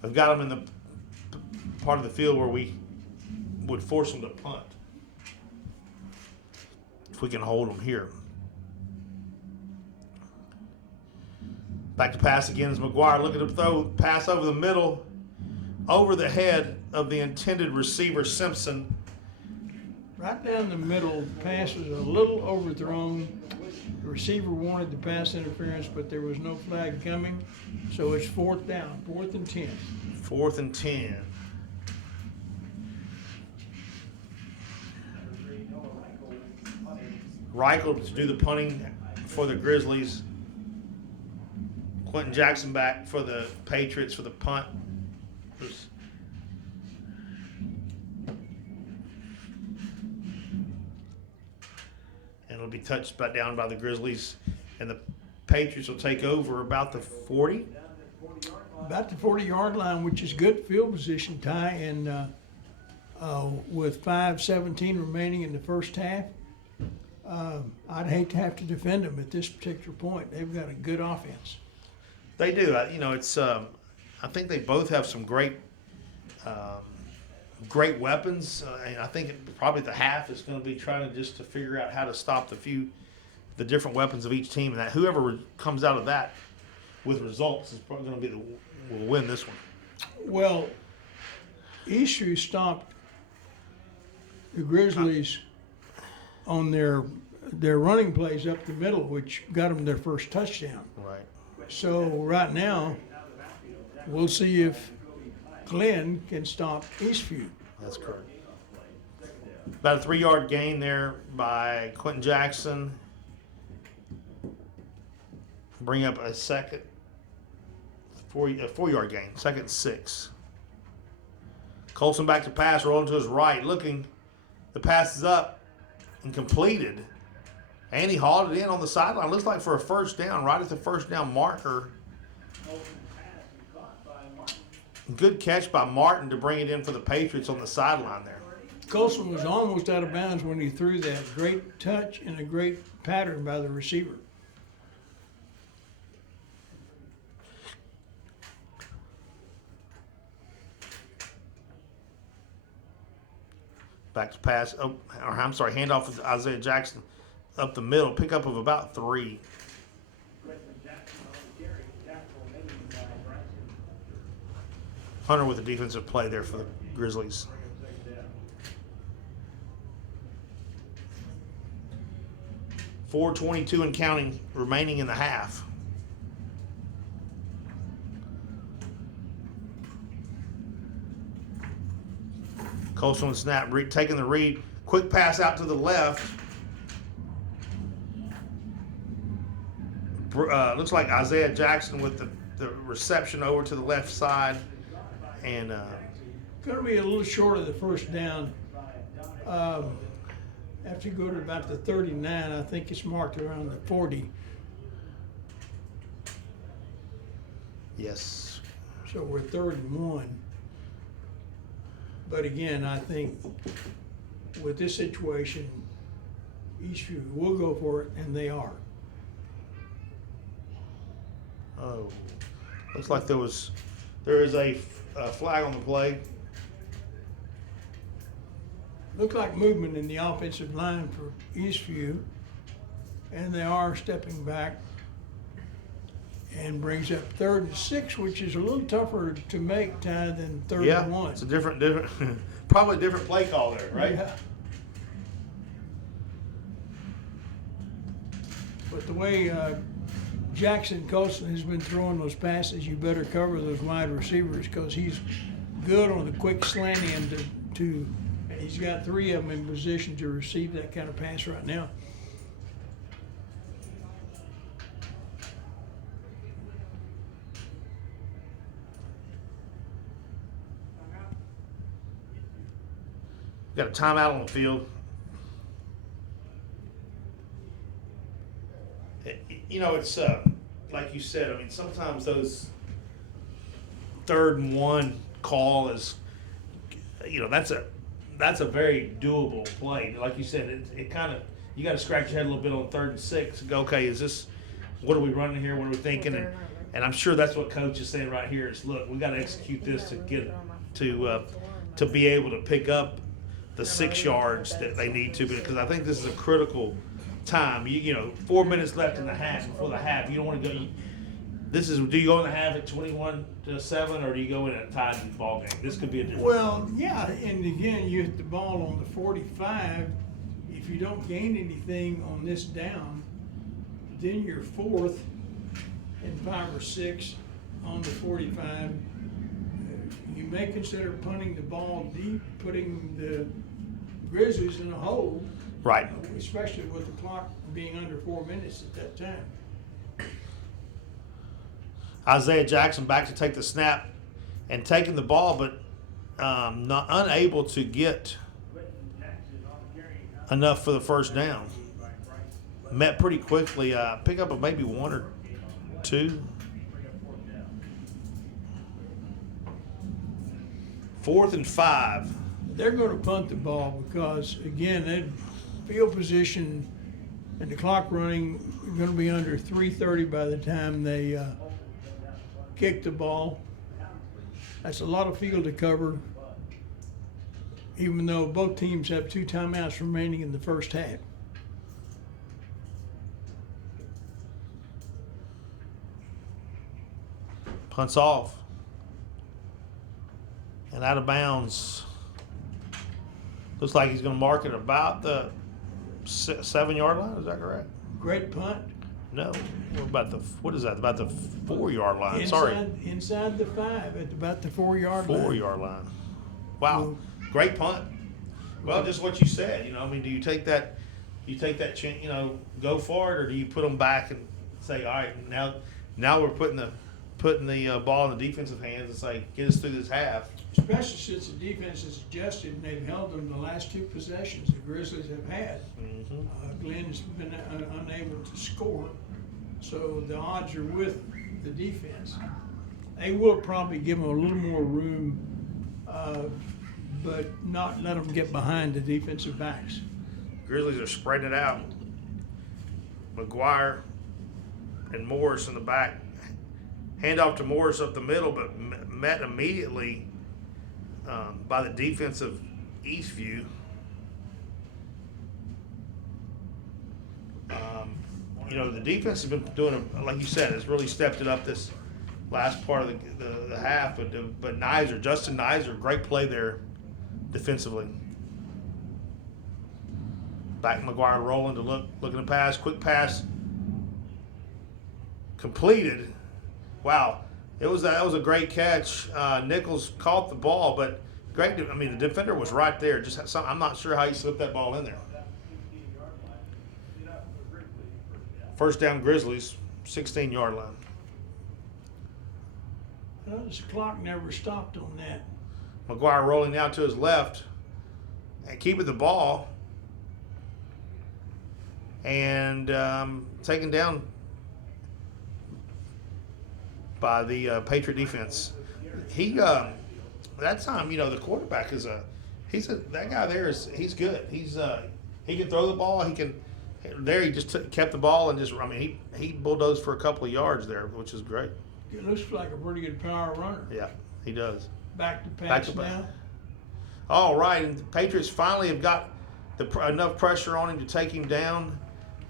I've got them in the part of the field where we would force them to punt. If we can hold them here. Back to pass again is McGuire looking to throw pass over the middle, over the head of the intended receiver Simpson. Right down the middle, pass was a little overthrown. The receiver wanted the pass interference, but there was no flag coming. So it's 4th down, 4th and 10. 4th and 10. Reichel to do the punting for the Grizzlies. Quentin Jackson back for the Patriots for the punt. And it'll be touched back down by the Grizzlies. And the Patriots will take over about the 40. About the 40-yard line, which is good field position, Ty, and with 5:17 remaining in the first half, I'd hate to have to defend them at this particular point. They've got a good offense. They do. It's. I think they both have some great weapons. And I think probably the half is going to be trying to figure out how to stop the different weapons of each team, and that whoever comes out of that with results is probably going to be will win this one. Well, Eastview stopped the Grizzlies on their running plays up the middle, which got them their first touchdown. Right. So right now, we'll see if Glen can stop Eastview. That's correct. About a 3-yard gain there by Quentin Jackson. Bring up a second. 4-yard gain. 2nd and 6. Colson back to pass, rolling to his right, looking. The pass is up and completed. And he hauled it in on the sideline. Looks like for a first down, right at the first down marker. Good catch by Martin to bring it in for the Patriots on the sideline there. Colson was almost out of bounds when he threw that. Great touch and a great pattern by the receiver. Back to pass. Handoff with Isaiah Jackson up the middle. Pickup of about 3. Hunter with a defensive play there for the Grizzlies. .422 and counting remaining in the half. Colson with snap, taking the read. Quick pass out to the left. Looks like Isaiah Jackson with the reception over to the left side. And Going to be a little short of the first down. After you go to about the 39, I think it's marked around the 40. yes, So we're 3rd and 1. But again, I think with this situation, Eastview will go for it, and they are. oh, looks like there is a flag on the play. Looked like movement in the offensive line for Eastview, and they are stepping back and brings up 3rd and 6, which is a little tougher to make, Ty, than 3rd Yeah, and 1. it's a different, probably a different play call there, right? Yeah. But the way Jackson Colson has been throwing those passes, you better cover those wide receivers because he's good on the quick slant end and he's got 3 of them in position to receive that kind of pass right now. Got a timeout on the field. It's like you said. I mean, sometimes those 3rd and 1 call is, that's a very doable play. Like you said, it kind of, you got to scratch your head a little bit on 3rd and 6 and go, okay, what are we running here? What are we thinking? And I'm sure that's what coach is saying right here is, look, we got to execute this to get to be able to pick up the 6 yards that they need to, because I think this is a critical time. 4 minutes left in the half. Before the half, you don't want to go. Do you go in the half at 21-7, or do you go in a tied ball game? This could be a different. Well, yeah, and again, you hit the ball on the 45. If you don't gain anything on this down, then you're 4th and 5 or 6 on the 45. You may consider punting the ball deep, putting the Grizzlies in a hole. Right. Especially with the clock being under 4 minutes at that time. Isaiah Jackson back to take the snap and taking the ball, but unable to get enough for the first down. Met pretty quickly. Pick up maybe 1 or 2. 4th and 5. They're going to punt the ball because, again, that field position and the clock running are going to be under 3:30 by the time they kick the ball. That's a lot of field to cover, even though both teams have 2 timeouts remaining in the first half. Punts off. And out of bounds. Looks like he's going to mark it about the 7-yard line. Is that correct? Great punt. No. What is that? About the 4-yard line. Inside the 5 at about the 4-yard line. 4-yard line. Wow. Great punt. Well, just what you said. Do you take that? Go for it, or do you put them back and say, all right, now we're putting the ball in the defensive hands and say, get us through this half. Especially since the defense has adjusted and they've held them the last 2 possessions the Grizzlies have had. Mm-hmm. Glen's been unable to score, so the odds are with the defense. They will probably give them a little more room, but not let them get behind the defensive backs. Grizzlies are spreading it out. McGuire and Morris in the back. Hand off to Morris up the middle, but met immediately by the defense of Eastview. The defense has been doing, like you said, has really stepped it up this last part of the half. But Justin Nizer, great play there defensively. Back McGuire rolling to looking to pass, quick pass completed. Wow. That was a great catch. Nichols caught the ball, but great. The defender was right there. I'm not sure how he slipped that ball in there. First down, Grizzlies, 16-yard line. The clock never stopped on that. McGuire rolling now to his left and keeping the ball and taken down by the Patriot defense. That time, the quarterback he's that guy there he's good. He can throw the ball. He just kept the ball and he bulldozed for a couple of yards there, which is great. It looks like a pretty good power runner. Yeah, he does. Back to pass now. All right, and the Patriots finally have got enough pressure on him to take him down,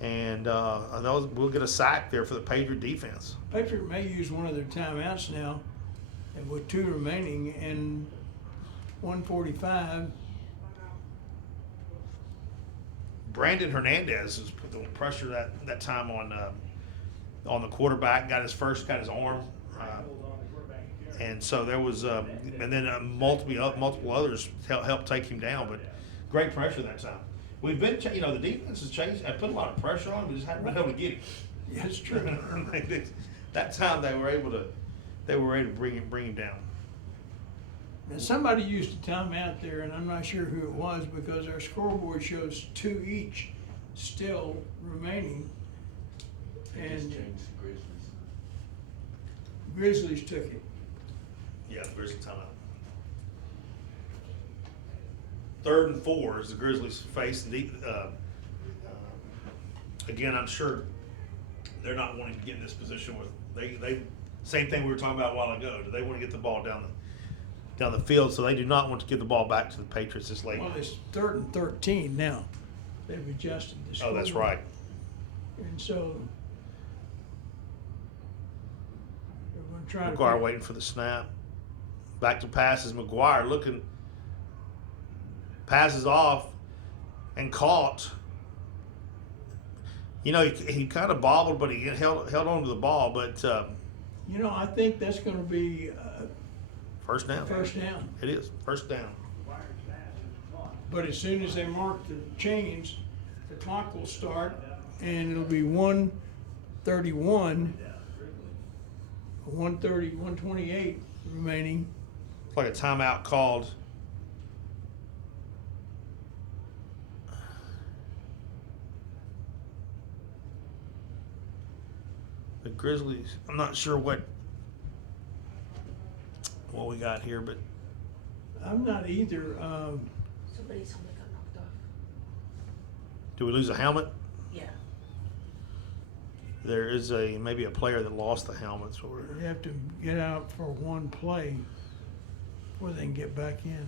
and we'll get a sack there for the Patriot defense. Patriot may use one of their timeouts now, and with 2 remaining and 1:45. Brandon Hernandez was putting pressure that time on the quarterback. Got his arm, and so there was, and then multiple others helped take him down. But great pressure that time. We've been, the defense has changed. I put a lot of pressure on him, but just haven't been able to get him. Yeah, it's true. That time they were able to bring him down. Now, somebody used a timeout there, and I'm not sure who it was because our scoreboard shows 2 each still remaining. And Grizzlies took it. Yeah, the Grizzlies timeout. 3rd and 4 as the Grizzlies face again, I'm sure they're not wanting to get in this position with they same thing we were talking about a while ago. Do they want to get the ball down the field? So they do not want to give the ball back to the Patriots this late. Well, it's 3rd and 13 now. They've adjusted the score. Oh, that's right. And so we're going to try McGuire waiting for the snap. Back to passes. McGuire looking. Passes off and caught. He kind of bobbled, but he held on to the ball. But I think that's going to be first down. First down. It is first down. But as soon as they mark the chains, the clock will start, and it'll be 1:31, 128 remaining. It's like a timeout called. The Grizzlies, I'm not sure what we got here, but I'm not either. Somebody's helmet got knocked off. do we lose a helmet? Yeah. There is maybe a player that lost the helmet. So They have to get out for one play before they can get back in.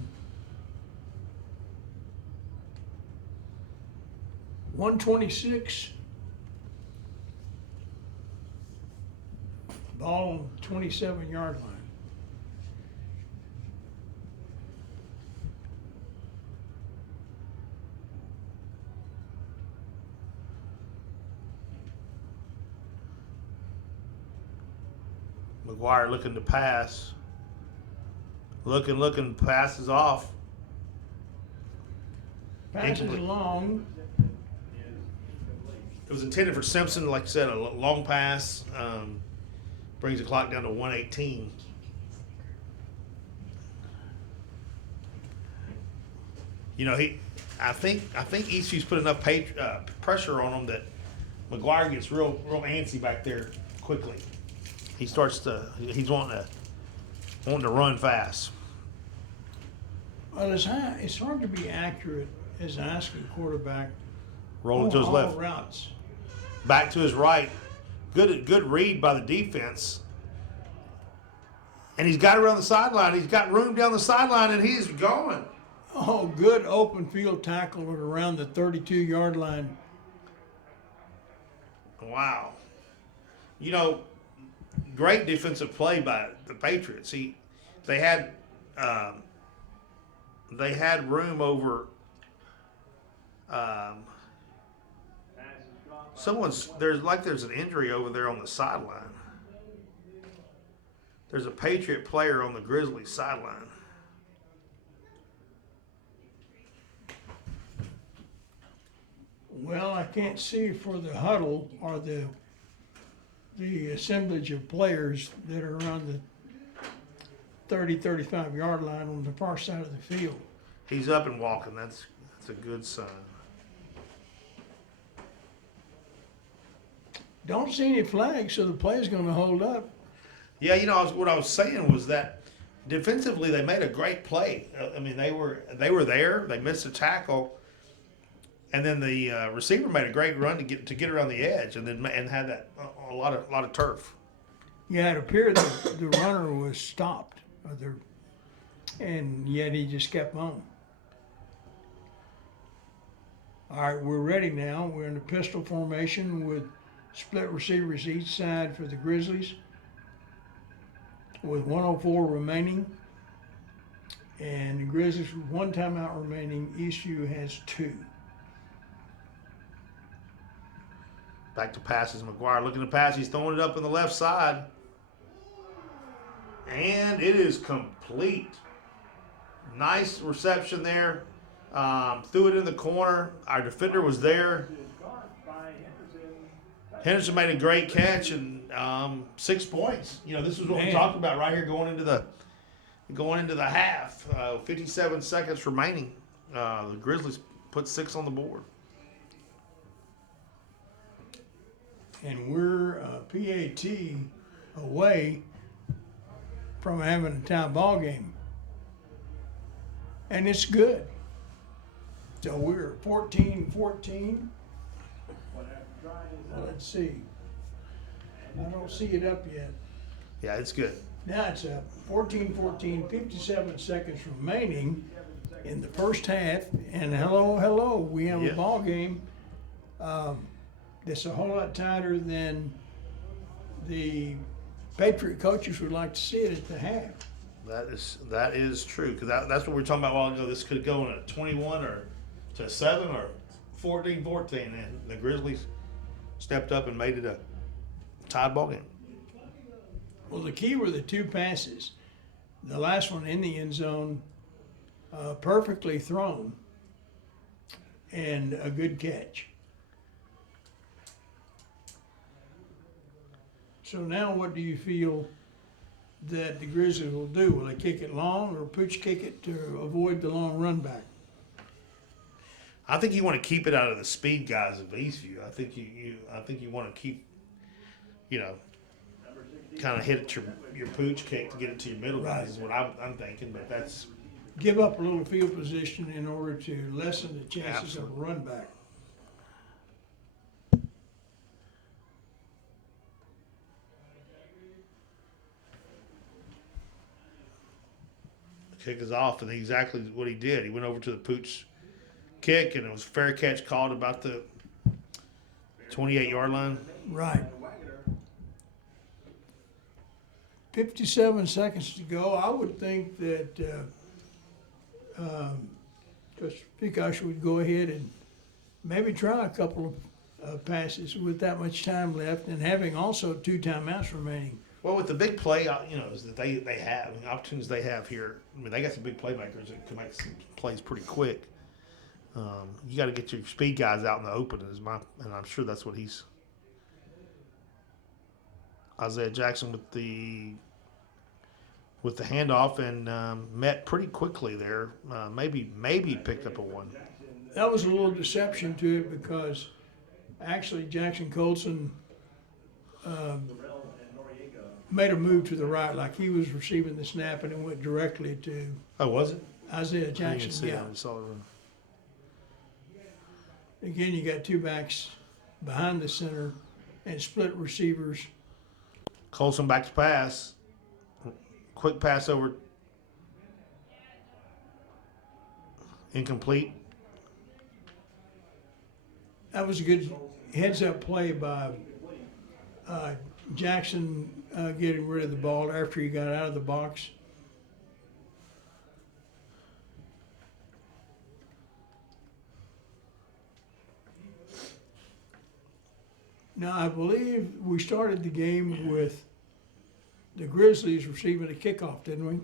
126. Ball on 27-yard line. McGuire looking to pass. Looking, passes off. Passes Incomplete. long. It was intended for Simpson, like I said, a long pass. Brings the clock down to 1:18. I think Eastview's put enough pressure on him that McGuire gets real antsy back there quickly. He's wanting to run fast. Well, it's hard to be accurate as an asking quarterback. Rolling to his all left. routes. Back to his right. Good read by the defense. And he's got around the sideline. He's got room down the sideline, and he's going. Oh, good open field tackle at around the 32-yard line. Wow. Great defensive play by the Patriots. They had room over. There's an injury over there on the sideline. There's a Patriot player on the Grizzlies sideline. Well, I can't see for the huddle or the assemblage of players that are around the 35-yard line on the far side of the field. He's up and walking. That's a good sign. Don't see any flags, so the play is going to hold up. Yeah, what I was saying was that defensively they made a great play. They were there. They missed a tackle, and then the receiver made a great run to get around the edge, and had that a lot of turf. Yeah, it appeared that the runner was stopped, and yet he just kept on. All right, we're ready now. We're in a pistol formation with split receivers each side for the Grizzlies, with 104 remaining, and the Grizzlies with one timeout remaining. Eastview has 2. Back to passes. McGuire looking to pass. He's throwing it up in the left side. And it is complete. Nice reception there. Threw it in the corner. Our defender was there. Henderson made a great catch and 6 points. This is what we talked about right here going into the half. 57 seconds remaining. The Grizzlies put 6 on the board. And we're PAT away from having a tie ball game. And it's good. So we're 14-14. Well, let's see. I don't see it up yet. Yeah, it's good. Now it's 14-14, 57 seconds remaining in the first half. And hello, we have a ball game that's a whole lot tighter than the Patriot coaches would like to see it at the half. That is true, because that's what we were talking about a while ago. This could go in a 21 or to 7 or 14-14, and the Grizzlies stepped up and made it a tied ball game. Well, the key were the 2 passes. The last one in the end zone, perfectly thrown, and a good catch. So now what do you feel that the Grizzlies will do? Will they kick it long or pooch kick it to avoid the long run back? I think you want to keep it out of the speed guys of Eastview. I think you want to keep, kind of hit it your pooch kick to get it to your middle guys is what I'm thinking. But that's give up a little field position in order to lessen the chances of a run back. kick is off, and exactly what he did. He went over to the pooch kick, and it was a fair catch called about the 28-yard line. Right. 57 seconds to go. I would think that Coach Pikash would go ahead and maybe try a couple of passes with that much time left, and having also 2 timeouts remaining. Well, with the big play, is that they have, the opportunities they have here. I mean, they got some big playmakers that can make some plays pretty quick. You got to get your speed guys out in the open, and I'm sure that's what he's. Isaiah Jackson with the handoff and met pretty quickly there. Maybe picked up a 1. That was a little deception to it because actually Jackson Colson made a move to the right, like he was receiving the snap, and it went directly to. Oh, was it? Isaiah Jackson. Yeah. Again, you got 2 backs behind the center and split receivers. Colson back to pass. Quick pass over. Incomplete. That was a good heads-up play by Jackson getting rid of the ball after he got out of the box. Now, I believe we started the game with the Grizzlies receiving a kickoff, didn't we?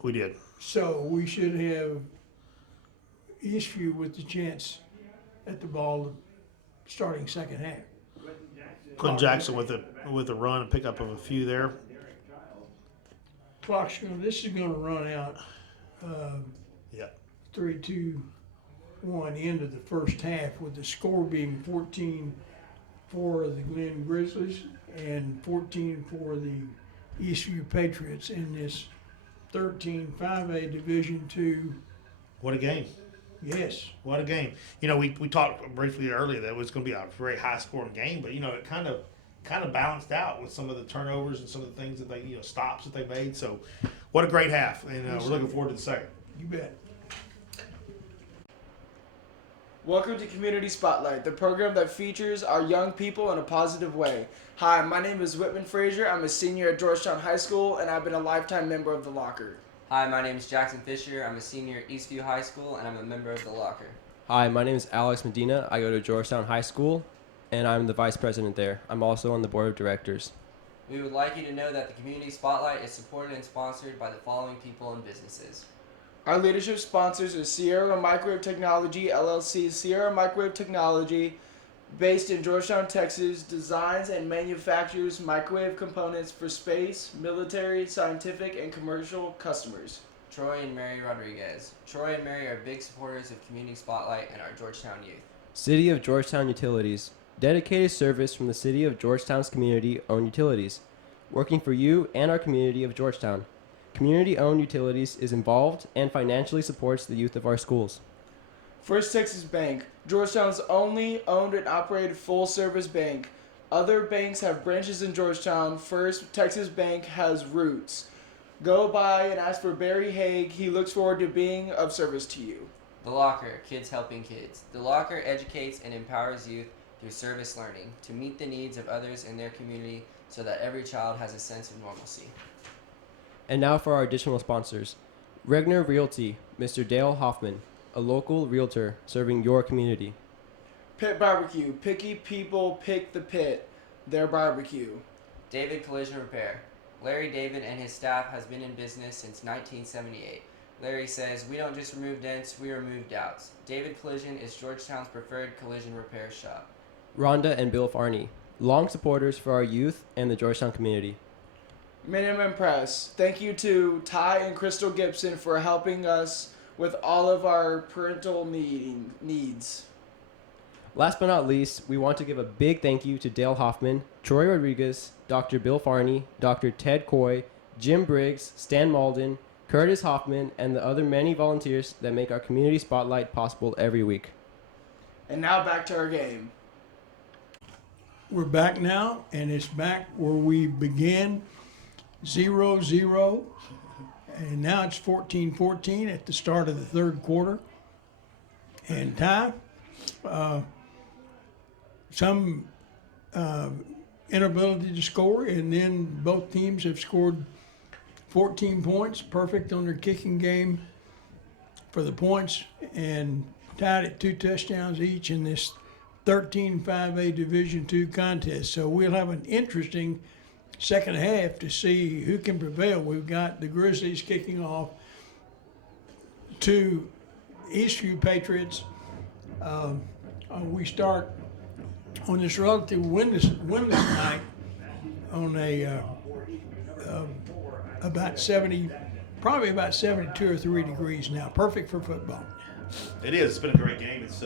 We did. So we should have Eastview with the chance at the ball starting second half. Quentin Jackson with a run and pick up of a few there. This is going to run out 3-2-1 end of the first half, with the score being 14 for the Glen Grizzlies and 14 for the Eastview Patriots in this 5A Division II. What a game. Yes. What a game. We talked briefly earlier that it was going to be a very high-scoring game, but, it kind of balanced out with some of the turnovers and some of the things that they, stops that they made. So what a great half, and we're looking forward to the second. You bet. Welcome to Community Spotlight, the program that features our young people in a positive way. Hi, my name is Whitman Frazier. I'm a senior at Georgetown High School, and I've been a lifetime member of the Locker. Hi, my name is Jackson Fisher. I'm a senior at Eastview High School, and I'm a member of the Locker. Hi, my name is Alex Medina. I go to Georgetown High School, and I'm the vice president there. I'm also on the board of directors. We would like you to know that the Community Spotlight is supported and sponsored by the following people and businesses. Our leadership sponsors are Sierra Microwave Technology, LLC. Sierra Microwave Technology, based in Georgetown, Texas, designs and manufactures microwave components for space, military, scientific, and commercial customers. Troy and Mary Rodriguez. Troy and Mary are big supporters of Community Spotlight and our Georgetown youth. City of Georgetown Utilities. Dedicated service from the City of Georgetown's community-owned utilities. Working for you and our community of Georgetown. Community-owned utilities is involved and financially supports the youth of our schools. First Texas Bank, Georgetown's only owned and operated full-service bank. Other banks have branches in Georgetown. First Texas Bank has roots. Go by and ask for Barry Haig. He looks forward to being of service to you. The Locker, kids helping kids. The Locker educates and empowers youth through service learning to meet the needs of others in their community so that every child has a sense of normalcy. And now for our additional sponsors. Regner Realty, Mr. Dale Hoffman, a local realtor serving your community. Pit Barbecue, picky people pick the pit. Their barbecue. David Collision Repair. Larry David and his staff has been in business since 1978. Larry says, we don't just remove dents, we remove doubts. David Collision is Georgetown's preferred collision repair shop. Rhonda and Bill Farney, long supporters for our youth and the Georgetown community. Minimum Press. Thank you to Ty and Crystal Gibson for helping us with all of our parental needs. Last but not least, we want to give a big thank you to Dale Hoffman, Troy Rodriguez, Dr. Bill Farney, Dr. Ted Coy, Jim Briggs, Stan Malden, Curtis Hoffman, and the other many volunteers that make our community spotlight possible every week. And now back to our game. We're back now, and it's back where we began, 0-0, and now it's 14-14 at the start of the third quarter. And Ty, some inability to score, and then both teams have scored 14 points, perfect on their kicking game for the points, and tied at 2 touchdowns each in this 13-5A Division II contest. So we'll have an interesting second half to see who can prevail. We've got the Grizzlies kicking off to Eastview Patriots. We start on this relative windless night on a probably about 72 or 3 degrees now. Perfect for football. It is. It's been a great game. It's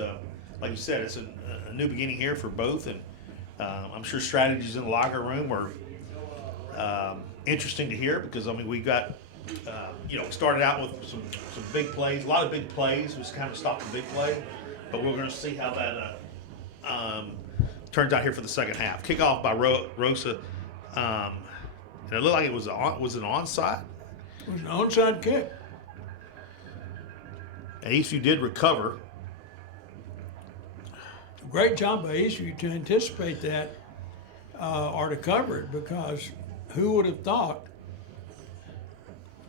like you said, it's a new beginning here for both, and I'm sure strategies in the locker room are interesting to hear because I mean we got started out with some big plays, a lot of big plays. We just kind of stopped the big play, but we're going to see how that turns out here for the second half. Kickoff by Rosa. And it looked like it was an onside. It was an onside kick. And Eastview did recover. Great job by Eastview to anticipate that or to cover it, because who would have thought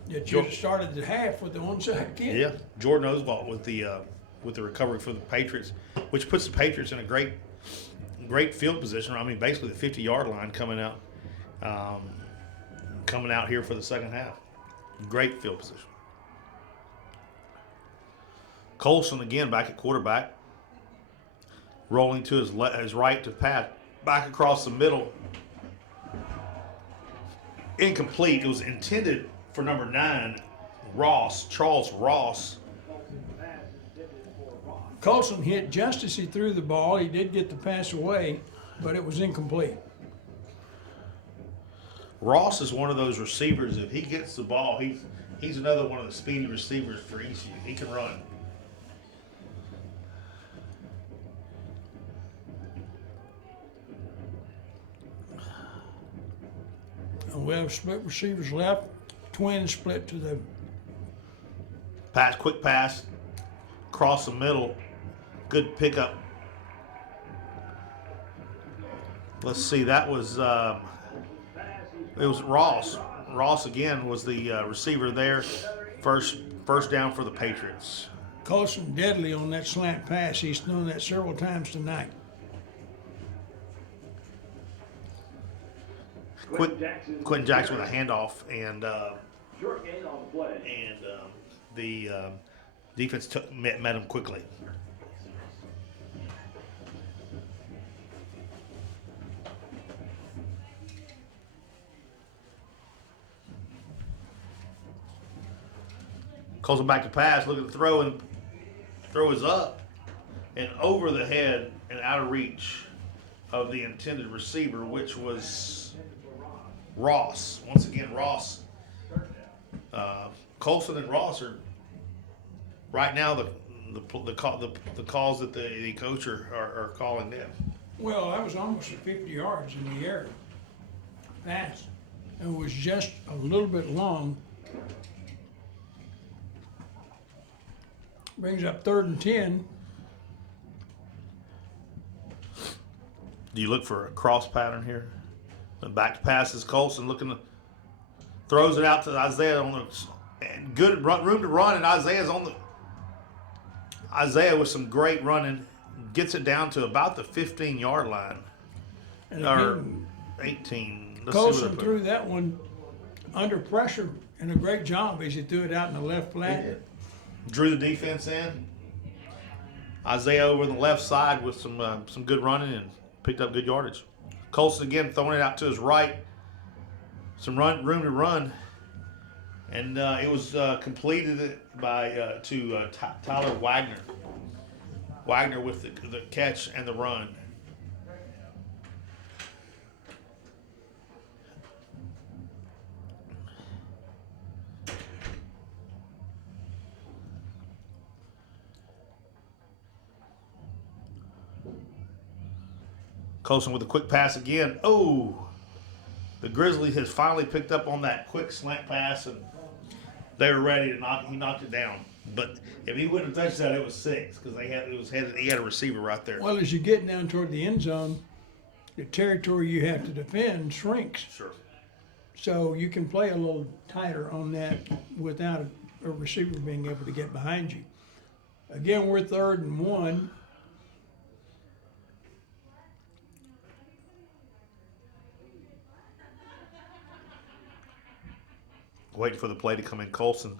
that you started the half with the onside kick? Yeah, Jordan Oswalt with the recovery for the Patriots, which puts the Patriots in a great field position. I mean, basically the 50-yard line coming out here for the second half. Great field position. Colson again back at quarterback, rolling to his right to Pat, back across the middle. Incomplete. It was intended for number 9, Charles Ross. Colson hit just as he threw the ball. He did get the pass away, but it was incomplete. Ross is one of those receivers. If he gets the ball, he's another one of the speedy receivers for ECU. He can run. We have split receivers left. Twins split to the Quick pass, across the middle. Good pickup. Let's see, that was it was Ross. Ross again was the receiver there. First down for the Patriots. Colson deadly on that slant pass. He's thrown that several times tonight. Quentin Jackson with a handoff, and Short gain on the play. the defense met him quickly. Calls him back to pass. Look at the throw, and throw is up and over the head and out of reach of the intended receiver, which was Ross. Once again, Ross. Colson and Ross are right now the calls that the coach are calling them. Well, that was almost 50 yards in the air. Pass. It was just a little bit long. Brings up 3rd and 10. Do you look for a cross pattern here? The back passes Colson throws it out to Isaiah on the and good room to run, and Isaiah with some great running gets it down to about the 15-yard line And or again, 18. Colson threw that one under pressure, and a great job as he threw it out in the left flat. Drew the defense in. Isaiah over on the left side with some good running and picked up good yardage. Colson again throwing it out to his right. Some room to run, and it was completed by Tyler Wagner. Wagner with the catch and the run. Colson with a quick pass again. Oh, the Grizzlies has finally picked up on that quick slant pass, and they were ready to knock. He knocked it down, but if he wouldn't have touched that, it was 6 because he had a receiver right there. Well, as you get down toward the end zone, the territory you have to defend shrinks. Sure. So you can play a little tighter on that without a receiver being able to get behind you. Again, we're 3rd and 1. Waiting for the play to come in. Colson.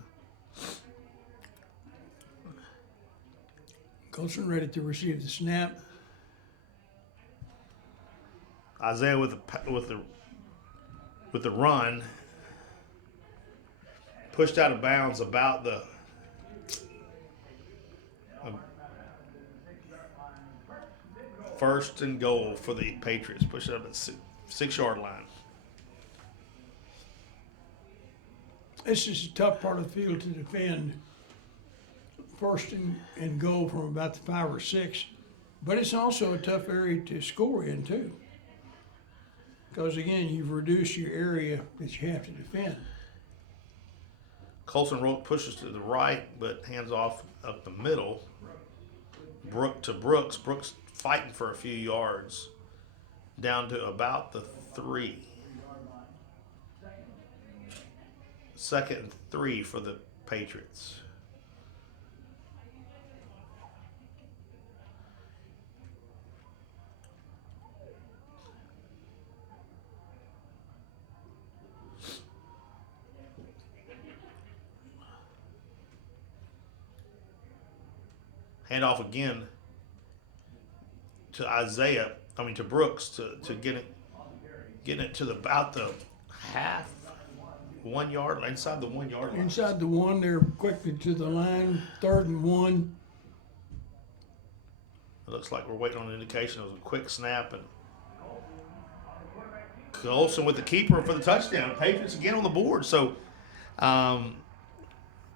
Colson ready to receive the snap. Isaiah with the run. Pushed out of bounds about the first and goal for the Patriots. Pushed it up at 6-yard line. This is a tough part of the field to defend. 1st and goal from about the 5 or 6. But it's also a tough area to score in, too. Because, again, you've reduced your area that you have to defend. Colson pushes to the right, but hands off up the middle. To Brooks. Brooks fighting for a few yards. Down to about the 3. 2nd and 3 for the Patriots. Hand off again to Brooks to getting it to about the half. 1 yard, inside the 1 yard line. Inside the 1, they're quickly to the line. 3rd and 1. It looks like we're waiting on an indication of a quick snap, and Colson with the keeper for the touchdown. Patriots again on the board, so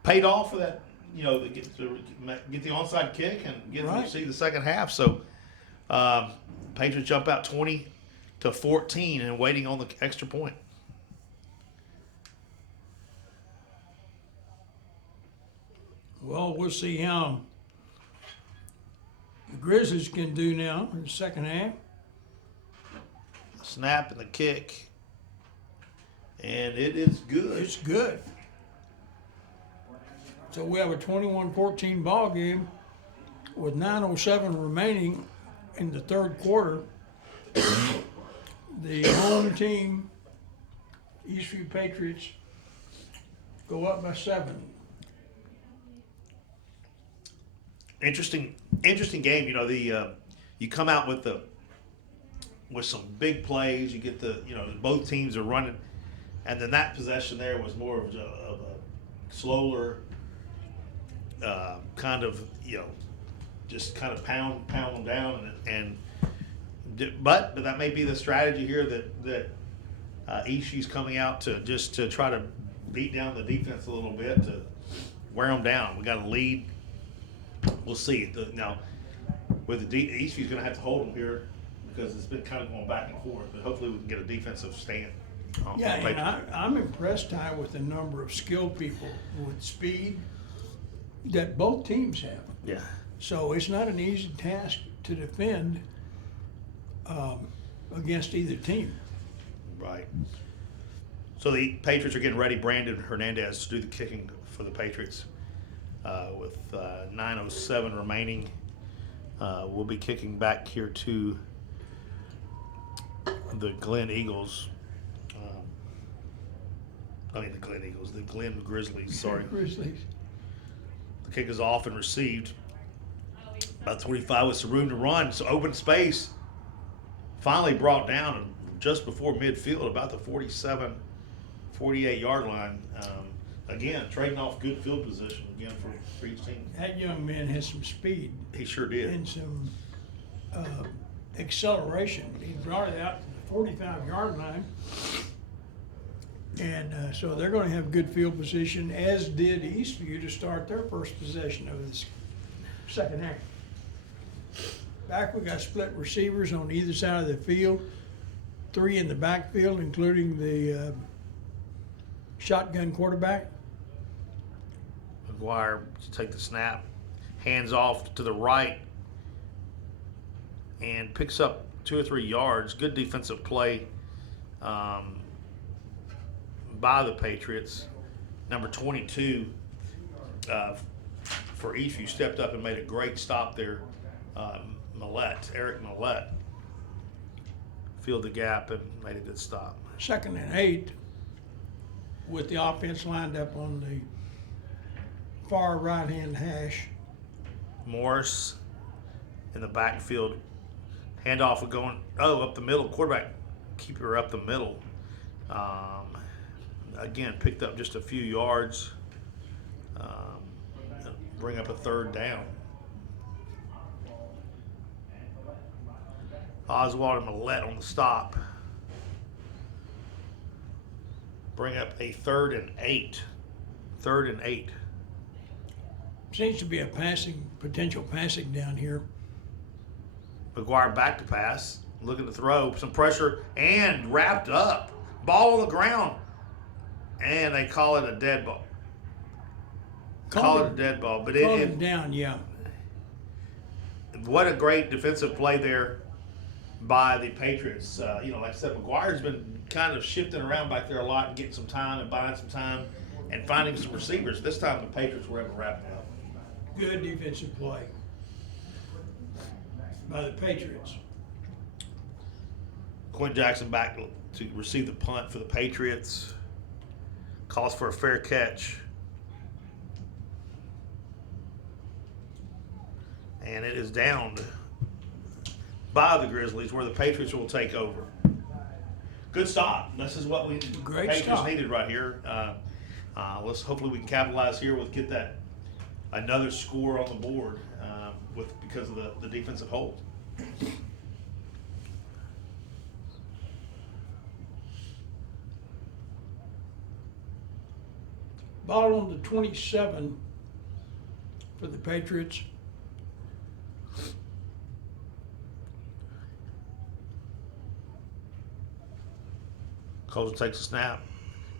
paid off for that. Get the onside kick and get to see the second half. So Patriots jump out 20-14 and waiting on the extra point. Well, we'll see how the Grizzlies can do now in the second half. The snap and the kick, and it is good. It's good. So we have a 21-14 ball game with 9:07 remaining in the 3rd quarter. The home team Eastview Patriots go up by 7. Interesting game. You know, you come out with some big plays. You get both teams are running, and then that possession there was more of a slower kind of just kind of pound them down but that may be the strategy here that Eastview's coming out to try to beat down the defense a little bit to wear them down. We got a lead. We'll see. Now, with Eastview's going to have to hold them here because it's been kind of going back and forth. But hopefully, we can get a defensive stand. Yeah, and I'm impressed, Ty, with the number of skilled people with speed that both teams have. Yeah. So it's not an easy task to defend against either team. Right. So the Patriots are getting ready. Brandon Hernandez to do the kicking for the Patriots with 9:07 remaining. We'll be kicking back here to the Glen Eagles. The Glen Grizzlies, sorry. Grizzlies. The kick is off and received. About 25 with some room to run. So open space. Finally brought down just before midfield, about the 47, 48-yard line. Again, trading off good field position again for each team. That young man has some speed. He sure did. And some acceleration. He brought it out to the 45-yard line. And so they're going to have good field position, as did Eastview to start their first possession of this second half. Back, we got split receivers on either side of the field. 3 in the backfield, including the shotgun quarterback. McGuire to take the snap, hands off to the right, and picks up 2 or 3 yards. Good defensive play by the Patriots. Number 22 for Eastview stepped up and made a great stop there. Eric Millette filled the gap and made a good stop. 2nd and 8 with the offense lined up on the far right-hand hash. Morris in the backfield. Handoff going up the middle. Quarterback keeper up the middle. Again, picked up just a few yards. Bring up a 3rd down. Oswald and Millette on the stop. Bring up a 3rd and 8. 3rd and 8. Seems to be a potential passing down here. McGuire back to pass. Looking to throw. Some pressure and wrapped up. Ball on the ground. And they call it a dead ball. Call it a dead ball. But Call him down, yeah. What a great defensive play there by the Patriots. Like I said, McGuire's been kind of shifting around back there a lot and getting some time and buying some time and finding some receivers. This time the Patriots were able to wrap it up. Good defensive play by the Patriots. Quinn Jackson back to receive the punt for the Patriots. Calls for a fair catch. And it is downed by the Grizzlies, where the Patriots will take over. Good stop. This is what Patriots needed right here. Hopefully we can capitalize here with another score on the board because of the defensive hold. Ball on the 27 for the Patriots. Colton takes a snap.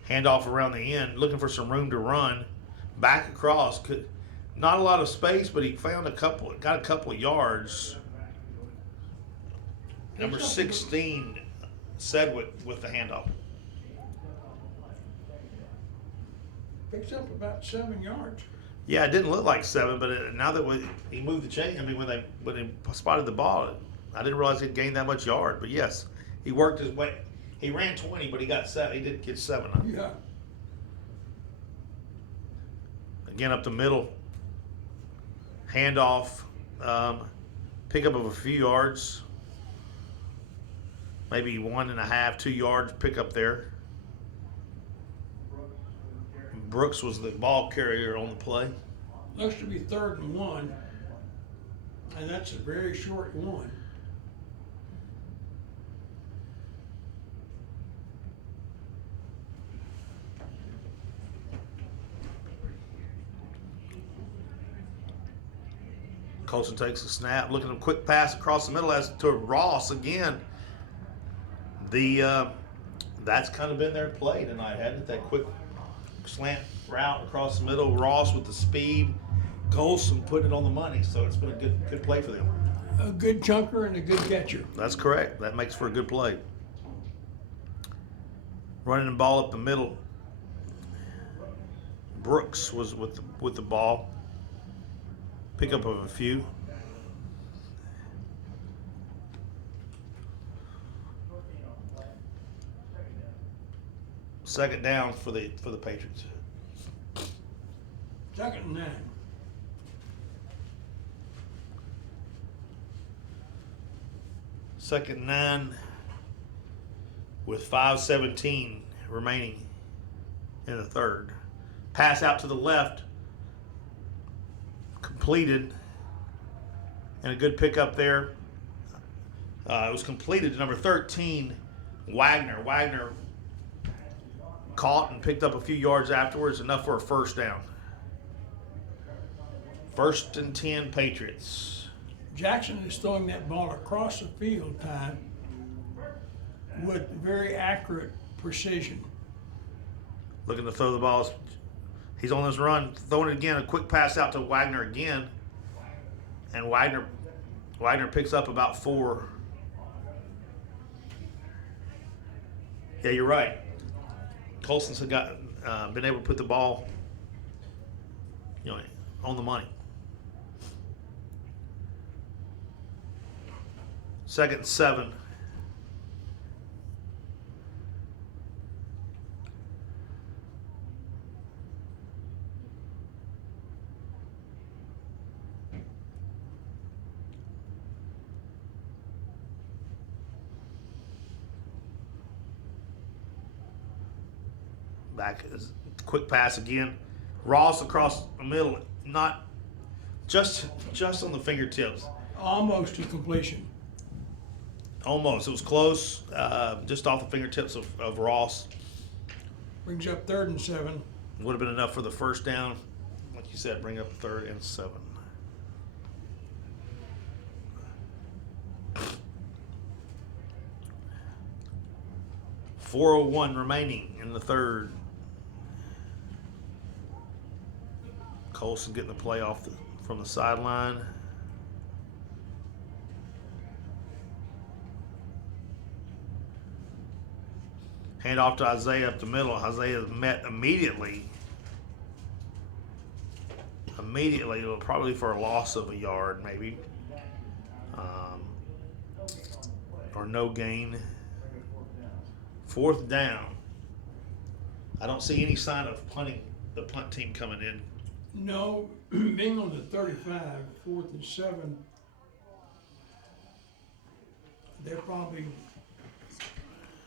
Handoff around the end, looking for some room to run. Back across. Not a lot of space, but he found got a couple of yards. Number 16, Sedgwick with the handoff. Picks up about 7 yards. Yeah, it didn't look like 7, but now that he moved the chain, when he spotted the ball, I didn't realize he'd gained that much yard. But yes, he worked his way. He ran 20, but he got 7. He did get 7. Huh? Yeah. Again, up the middle. Handoff. Pickup of a few yards. Maybe 1.5, 2 yards pickup there. Brooks was the ball carrier on the play. Looks to be 3rd and 1. And that's a very short one. Colson takes a snap, looking at a quick pass across the middle as to Ross again. That's kind of been their play tonight, hasn't it? That quick slant route across the middle. Ross with the speed. Colson putting it on the money, so it's been a good play for them. A good chunker and a good catcher. That's correct. That makes for a good play. Running the ball up the middle. Brooks was with the ball. Pickup of a few. Second down for the Patriots. 2nd and 9. Second and 9 with 5:17 remaining in the third. Pass out to the left. Completed. And a good pickup there. It was completed to number 13, Wagner. Wagner caught and picked up a few yards afterwards, enough for a first down. 1st and 10 Patriots. Jackson is throwing that ball across the field, Ty, with very accurate precision. Looking to throw the ball. He's on this run, throwing it again. A quick pass out to Wagner again. And Wagner picks up about 4. Yeah, you're right. Colson's got been able to put the ball, on the money. 2nd and 7. Back, quick pass again. Ross across the middle, not just on the fingertips. Almost to completion. Almost. It was close, just off the fingertips of Ross. Brings up 3rd and 7. Would have been enough for the first down. Like you said, bring up 3rd and 7. .401 remaining in the third. Colson getting the play off from the sideline. Hand off to Isaiah up the middle. Isaiah met immediately, probably for a loss of a yard maybe, or no gain. 4th down. I don't see any sign of punting, the punt team coming in. No, being on the 35, 4th and 7, they're probably,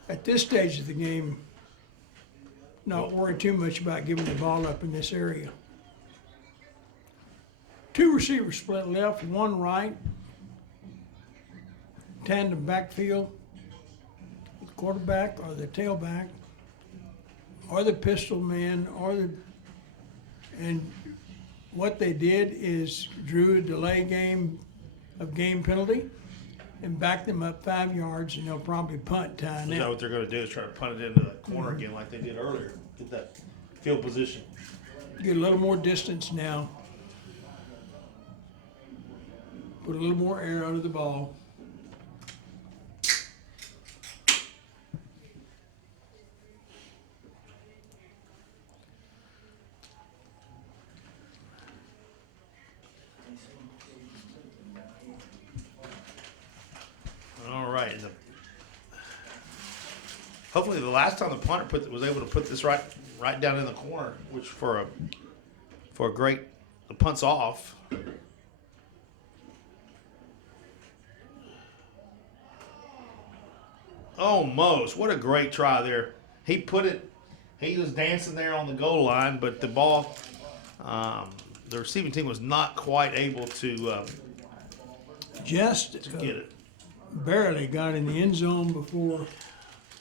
at this stage of the game, not worried too much about giving the ball up in this area. 2 receivers split left, 1 right. Tandem backfield. The quarterback or the tailback or the pistol man and what they did is drew a delay game penalty and backed them up 5 yards, and they'll probably punt time You know now. what they're going to do is try to punt it into the corner again like they did earlier. Get that field position. Get a little more distance now. Put a little more air under the ball. All right. Hopefully, the last time the punter was able to put this right down in the corner, which for a great the punt's off. Almost. What a great try there. He put it. He was dancing there on the goal line, but the ball, the receiving team was not quite able to Just get it. barely got in the end zone before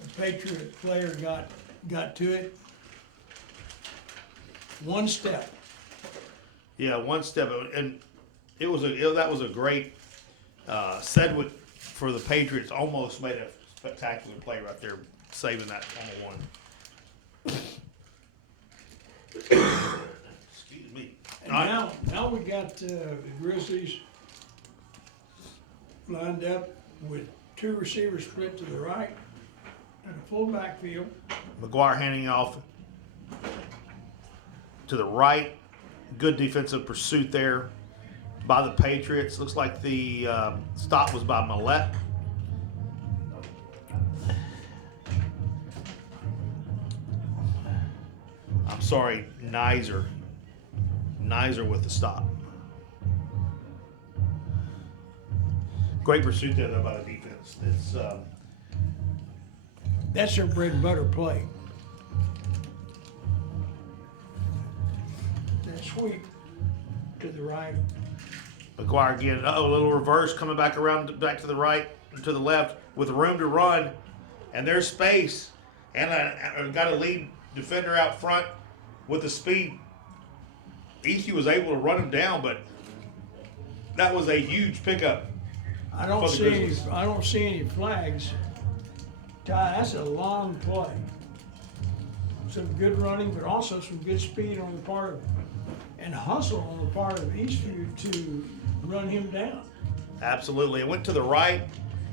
a Patriot player got to it. One step. Yeah, one step, and that was a great Sedgwick for the Patriots. Almost made a spectacular play right there, saving that on one. Excuse me. And now we got the Grizzlies lined up with two receivers split to the right and a full backfield. McGuire handing off to the right. Good defensive pursuit there by the Patriots. Looks like the stop was by Millette. I'm sorry, Nizer. Nizer with the stop. Great pursuit there, though, by the defense. That's their bread and butter play. That sweep to the right. McGuire again. A little reverse coming back around, back to the right, to the left, with room to run, and there's space, and got a lead defender out front with the speed. Eastview was able to run him down, but that was a huge pickup. I don't see any flags. Ty, that's a long play. Some good running, but also some good speed on the part of, and hustle on the part of Eastview to run him down. Absolutely. It went to the right,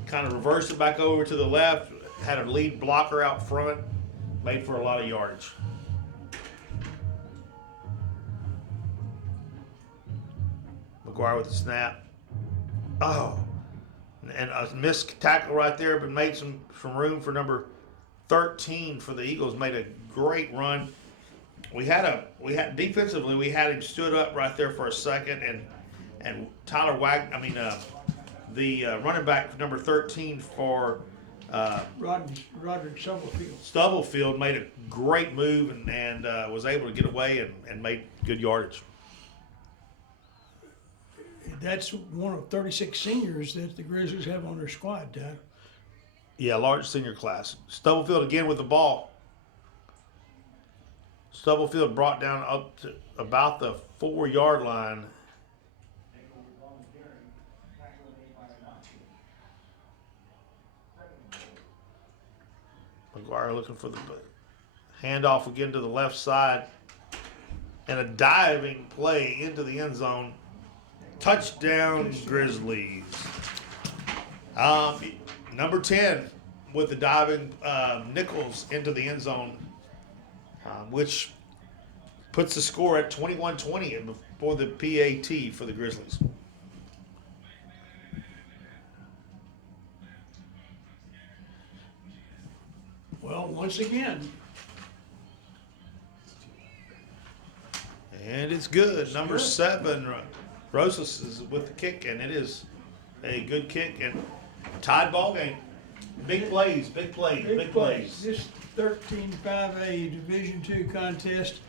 kind of reversed it back over to the left, had a lead blocker out front, made for a lot of yardage. McGuire with the snap. Oh, and a missed tackle right there, but made some room for number 13 for the Eagles. Made a great run. We had defensively, we had him stood up right there for a second, and Tyler the running back number 13 for Roderick Stubblefield. Stubblefield made a great move and was able to get away and made good yardage. That's one of 36 seniors that the Grizzlies have on their squad, Ty. Yeah, large senior class. Stubblefield again with the ball. Stubblefield brought down up to about the 4-yard line. McGuire looking for the handoff again to the left side. And a diving play into the end zone. Touchdown, Grizzlies. Number 10 with the diving Nichols into the end zone, which puts the score at 21-20 before the PAT for the Grizzlies. Well, once again. And it's good. Number 7, Rosas is with the kick, and it is a good kick and tied ball game. Big plays. This 13-5A Division II contest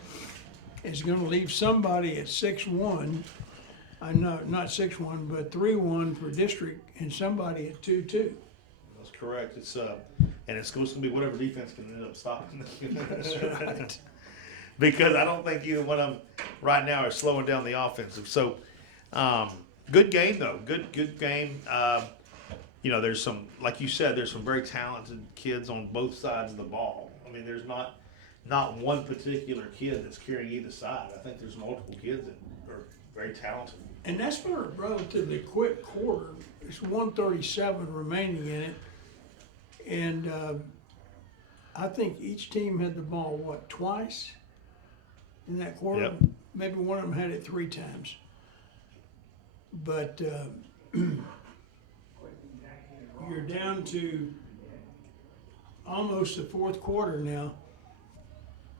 is going to leave somebody at 6-1. Not 6-1, but 3-1 for district, and somebody at 2-2. That's correct. It's and it's supposed to be whatever defense can end up stopping. That's right. Because I don't think either one of them right now are slowing down the offensive. So, good game though. Good game. There's some, like you said, there's some very talented kids on both sides of the ball. I mean, there's not one particular kid that's carrying either side. I think there's multiple kids that are very talented. And that's been a relatively quick quarter. There's 137 remaining in it. And I think each team had the ball, twice in that quarter? Yep. Maybe one of them had it 3 times. But you're down to almost the fourth quarter now.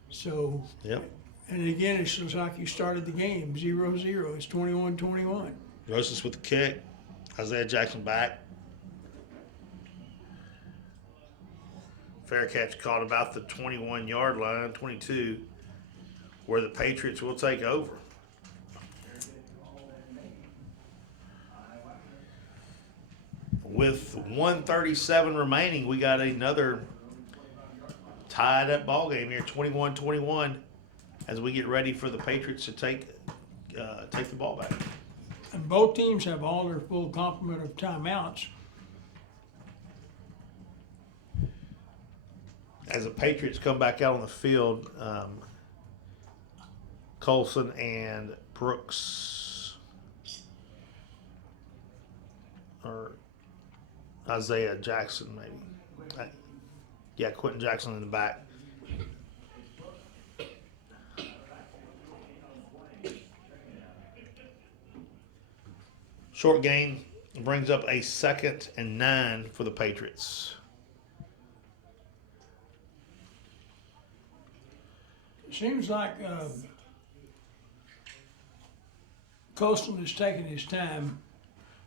So, Yep. and again, it's just like you started the game, 0-0. It's 21-21. Rosas with the kick. Isaiah Jackson back. Fair catch caught about the 21-yard line, 22, where the Patriots will take over. With 1:37 remaining, we got another tied up ball game here, 21-21, as we get ready for the Patriots to take the ball back. And both teams have all their full complement of timeouts. As the Patriots come back out on the field, Colson and Brooks, or Isaiah Jackson maybe. Yeah, Quentin Jackson in the back. Short gain brings up a 2nd and 9 for the Patriots. Seems like Colston is taking his time.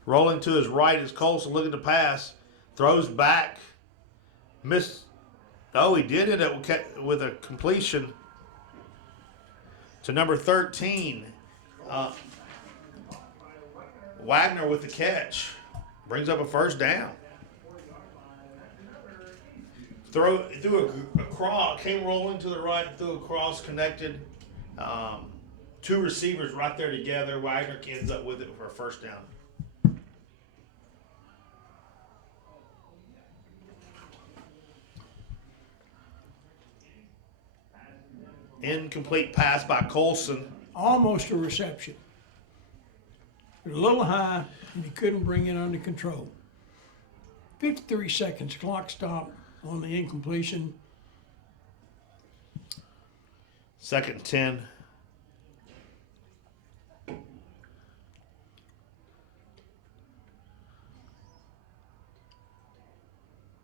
Rolling to his right is Colson looking to pass. Throws back. Missed. Oh, he did it with a completion to number 13. Wagner with the catch. Brings up a first down. Threw a cross, came rolling to the right, threw a cross, connected. Two receivers right there together. Wagner ends up with it for a first down. Incomplete pass by Colson. Almost a reception. It was a little high, and he couldn't bring it under control. 53 seconds, clock stop on the incompletion. 2nd and 10.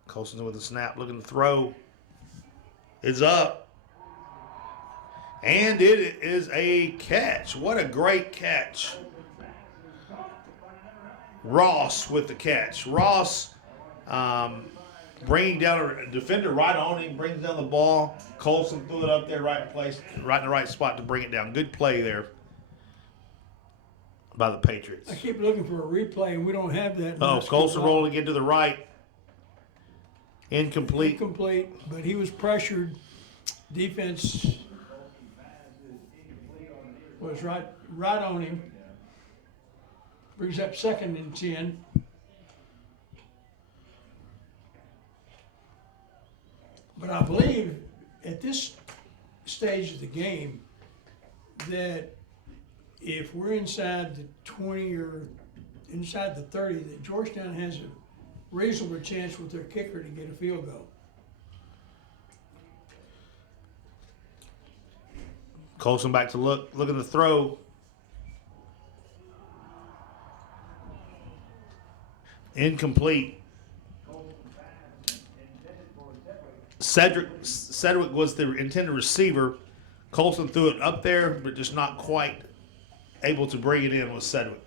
Colson with a snap, looking to throw. It's up. And it is a catch. What a great catch. Ross with the catch. Ross bringing down a defender right on him, brings down the ball. Colson threw it up there right in place, right in the right spot to bring it down. Good play there by the Patriots. I keep looking for a replay, and we don't have that. Oh, Colson rolling into the right. Incomplete. Incomplete, but he was pressured. Defense was right on him. Brings up 2nd and 10. But I believe at this stage of the game that if we're inside the 20 or inside the 30, that Georgetown has a reasonable chance with their kicker to get a field goal. Colson back to looking to throw. Incomplete. Cedric was the intended receiver. Colson threw it up there, but just not quite able to bring it in with Cedric.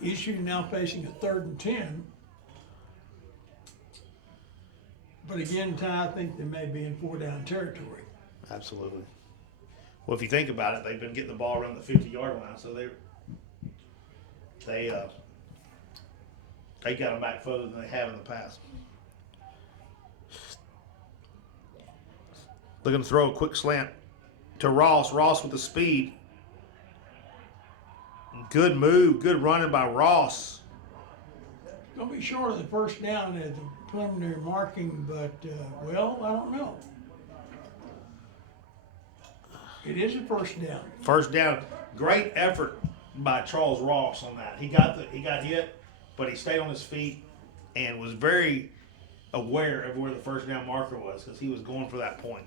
Eastview now facing a 3rd and 10. But again, Ty, I think they may be in 4-down territory. Absolutely. Well, if you think about it, they've been getting the ball around the 50-yard line, so they got them back further than they have in the past. Looking to throw a quick slant to Ross. Ross with the speed. Good move, good running by Ross. Gonna be short of the first down at the preliminary marking, but well, I don't know. It is a first down. First down. Great effort by Charles Ross on that. He got hit, but he stayed on his feet and was very aware of where the first down marker was because he was going for that point.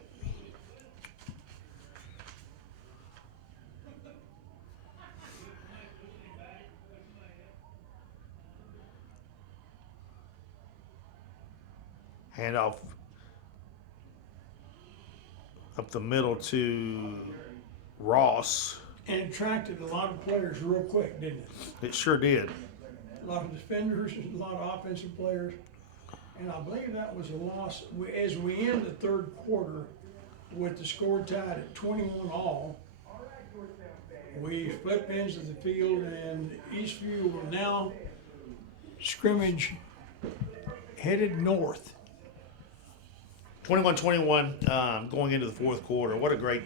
Handoff up the middle to Ross. And it attracted a lot of players real quick, didn't it? It sure did. A lot of defenders, a lot of offensive players. And I believe that was a loss. As we end the third quarter with the score tied at 21 all, we flip ends of the field, and Eastview will now scrimmage headed north. 21-21 going into the fourth quarter. What a great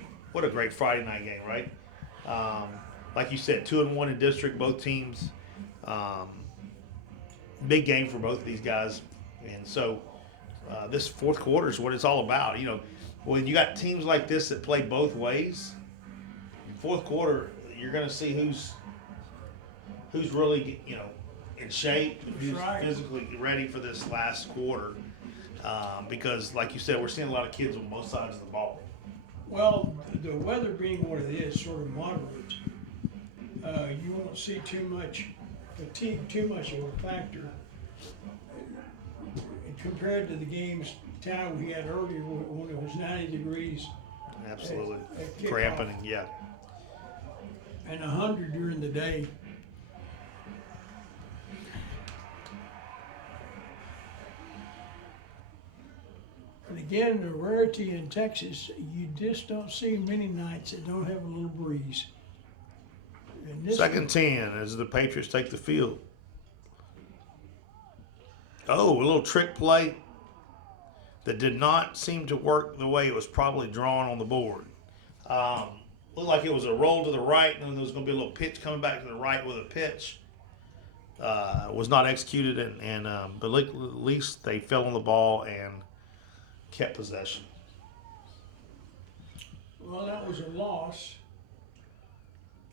Friday night game, right? Like you said, 2-1 in district, both teams. Big game for both of these guys. And so this fourth quarter is what it's all about. You know, when you got teams like this that play both ways, fourth quarter, you're going to see who's really, in shape, who's physically ready for this last quarter. Because, like you said, we're seeing a lot of kids on both sides of the ball. Well, the weather being what it is, sort of moderate, you won't see too much fatigue, too much of a factor. Compared to the games time we had earlier when it was 90 degrees. Absolutely. At Cramping, yeah. And 100 during the day. And again, the rarity in Texas, you just don't see many nights that don't have a little breeze. And this Second 10 as the Patriots take the field. Oh, a little trick play that did not seem to work the way it was probably drawn on the board. Looked like it was a roll to the right, and then there was going to be a little pitch coming back to the right with a pitch. Was not executed, but at least they fell on the ball and kept possession. Well, that was a loss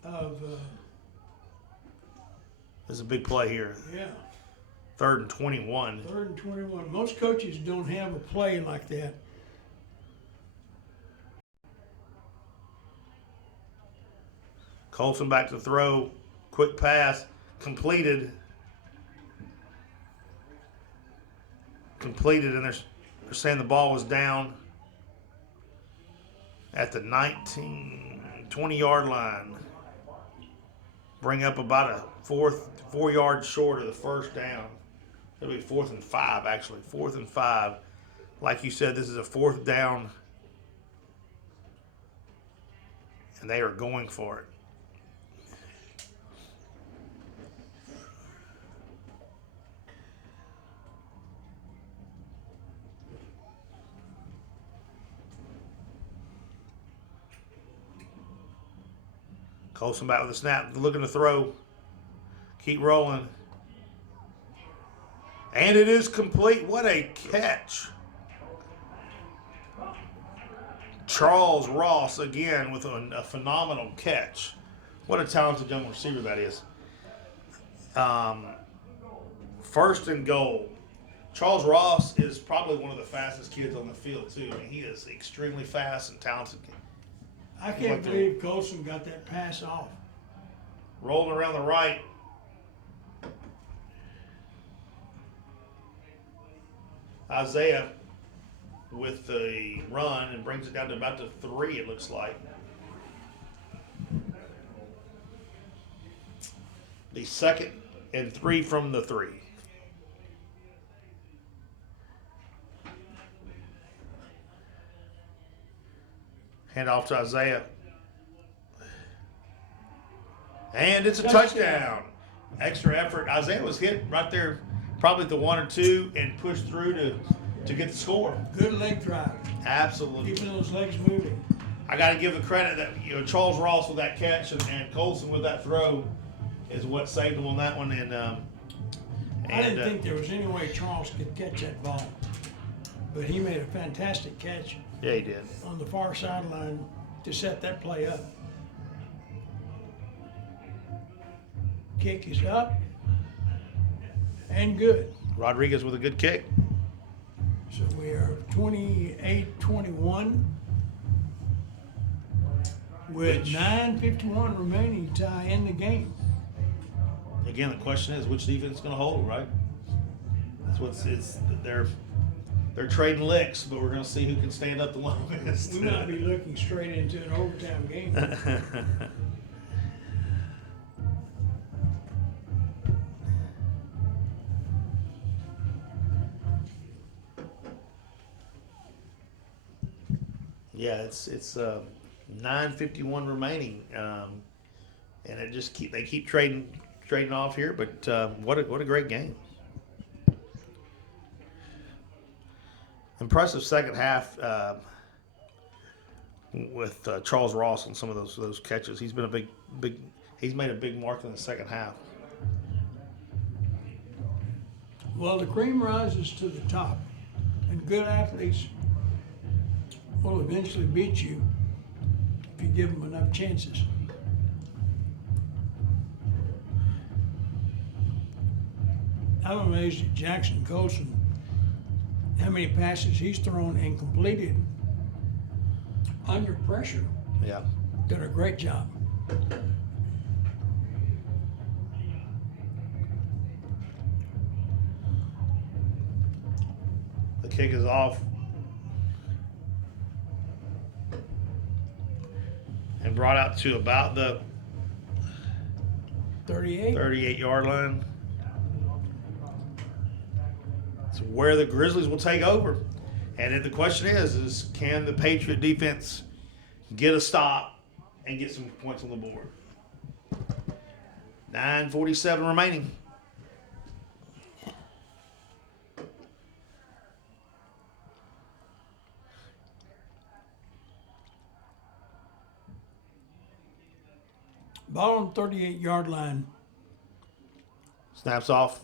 of, There's a big play here. yeah. 3rd and 21. 3rd and 21. Most coaches don't have a play like that. Colson back to throw. Quick pass. Completed, and they're saying the ball was down at the 20-yard line. Bring up about a 4 yards short of the first down. It'll be 4th and 5, actually. 4th and 5. Like you said, this is a 4th down, and they are going for it. Colson back with a snap, looking to throw. Keep rolling. And it is complete. What a catch. Charles Ross again with a phenomenal catch. What a talented young receiver that is. 1st and goal. Charles Ross is probably one of the fastest kids on the field too. I mean, he is extremely fast and talented. I can't believe Colson got that pass off. Rolling around the right. Isaiah with the run and brings it down to about the 3, it looks like. The 2nd and 3 from the 3. Hand off to Isaiah. And it's a touchdown. Extra effort. Isaiah was hit right there, probably at the 1 or 2, and pushed through to get the score. Good leg drive. Absolutely. Keeping those legs moving. I got to give the credit that Charles Ross with that catch and Colson with that throw is what saved him on that one. I didn't think there was any way Charles could catch that ball, but he made a fantastic catch. Yeah, he did. On the far sideline to set that play up. Kick is up and good. Rodriguez with a good kick. So we are 28-21 with 9:51 remaining to tie in the game. Again, the question is which defense is going to hold, right? That's what's they're they're trading licks, but we're going to see who can stand up the longest. We might be looking straight into an overtime game. Yeah, it's 9:51 remaining, and they keep trading off here. But what a great game! Impressive second half with Charles Ross on some of those catches. He's been a big. He's made a big mark in the second half. Well, the cream rises to the top, and good athletes will eventually beat you if you give them enough chances. I'm amazed at Jackson Colson, how many passes he's thrown and completed under pressure. Yeah. Did a great job. The kick is off. And brought out to about the 38. 38-yard line. It's where the Grizzlies will take over. And then the question is can the Patriot defense get a stop and get some points on the board? 9:47 remaining. Ball on 38-yard line. Snaps off.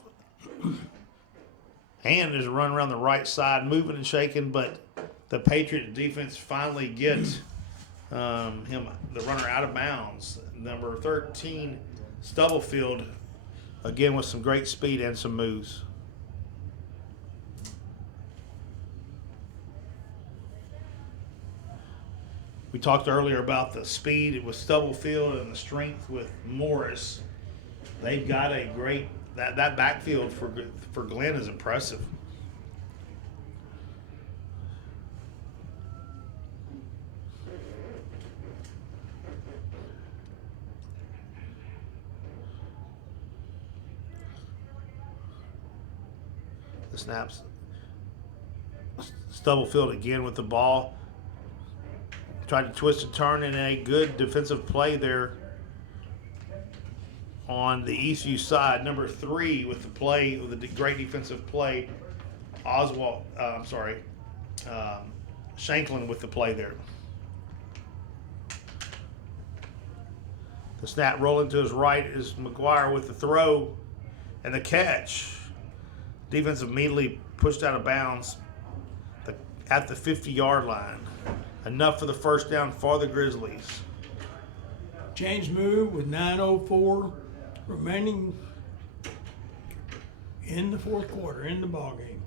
And there's a run around the right side, moving and shaking, but the Patriot defense finally gets the runner out of bounds. Number 13, Stubblefield, again with some great speed and some moves. We talked earlier about the speed with Stubblefield and the strength with Morris. They've got a great that backfield for Glen is impressive. The snaps. Stubblefield again with the ball. Tried to twist and turn in a good defensive play there on the Eastview side. Number 3 with the play, with the great defensive play. Shanklin with the play there. The snap rolling to his right is McGuire with the throw and the catch. Defense immediately pushed out of bounds at the 50-yard line. Enough for the first down for the Grizzlies. Change move with 9:04 remaining in the fourth quarter, in the ball game.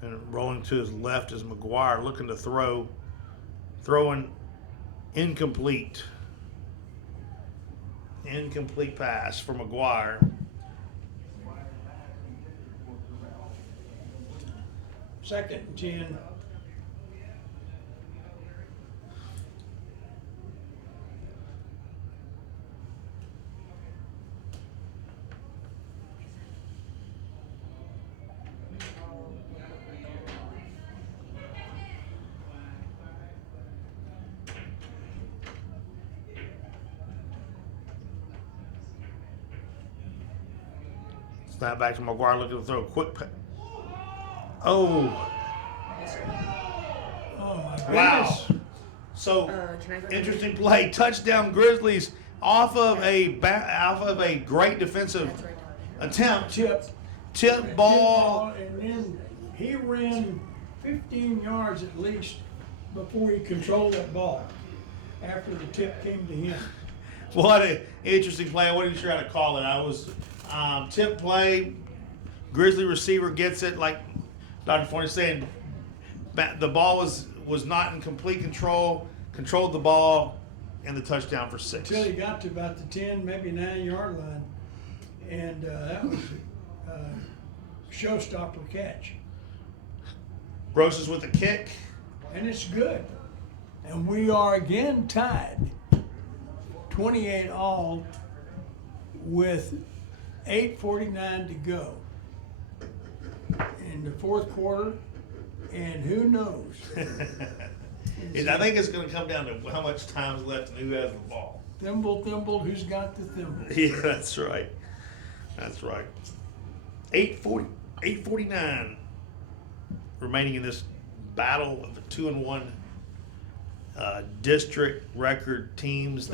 And rolling to his left is McGuire looking to throw. Throwing incomplete. Incomplete pass for McGuire. Second and 10. Snap back to McGuire looking to throw a quick pass. Oh. Oh my goodness. Wow. So Can I go interesting play. Touchdown Grizzlies off of a great defensive That's right down attempt. Tip Ball. and then he ran 15 yards at least before he controlled that ball after the tip came to him. What an interesting play. I wasn't sure how to call it. I was tip play. Grizzly receiver gets it, like Dr. Forney saying, the ball was not in complete control. Controlled the ball, and the touchdown for 6. Until he got to about the 10, maybe 9-yard line. And that was a showstopper catch. Roses with a kick. And it's good. And we are again tied 28 all with 8:49 to go in the fourth quarter. And who knows? I think it's going to come down to how much time is left and who has the ball. Thimble, who's got the thimble? Yeah, that's right. That's right. 8:49 remaining in this battle of the 2-1 district record teams.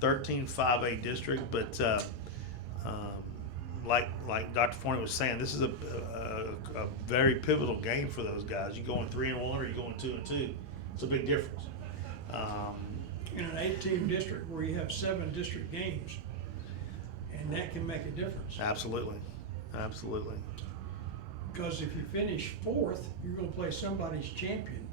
13-5A district, but like Dr. Forney was saying, this is a very pivotal game for those guys. You going 3-1 or you going 2-2? It's a big difference. In an 8-team district where you have 7 district games, and that can make a difference. Absolutely. Because if you finish 4th, you're going to play somebody's champion.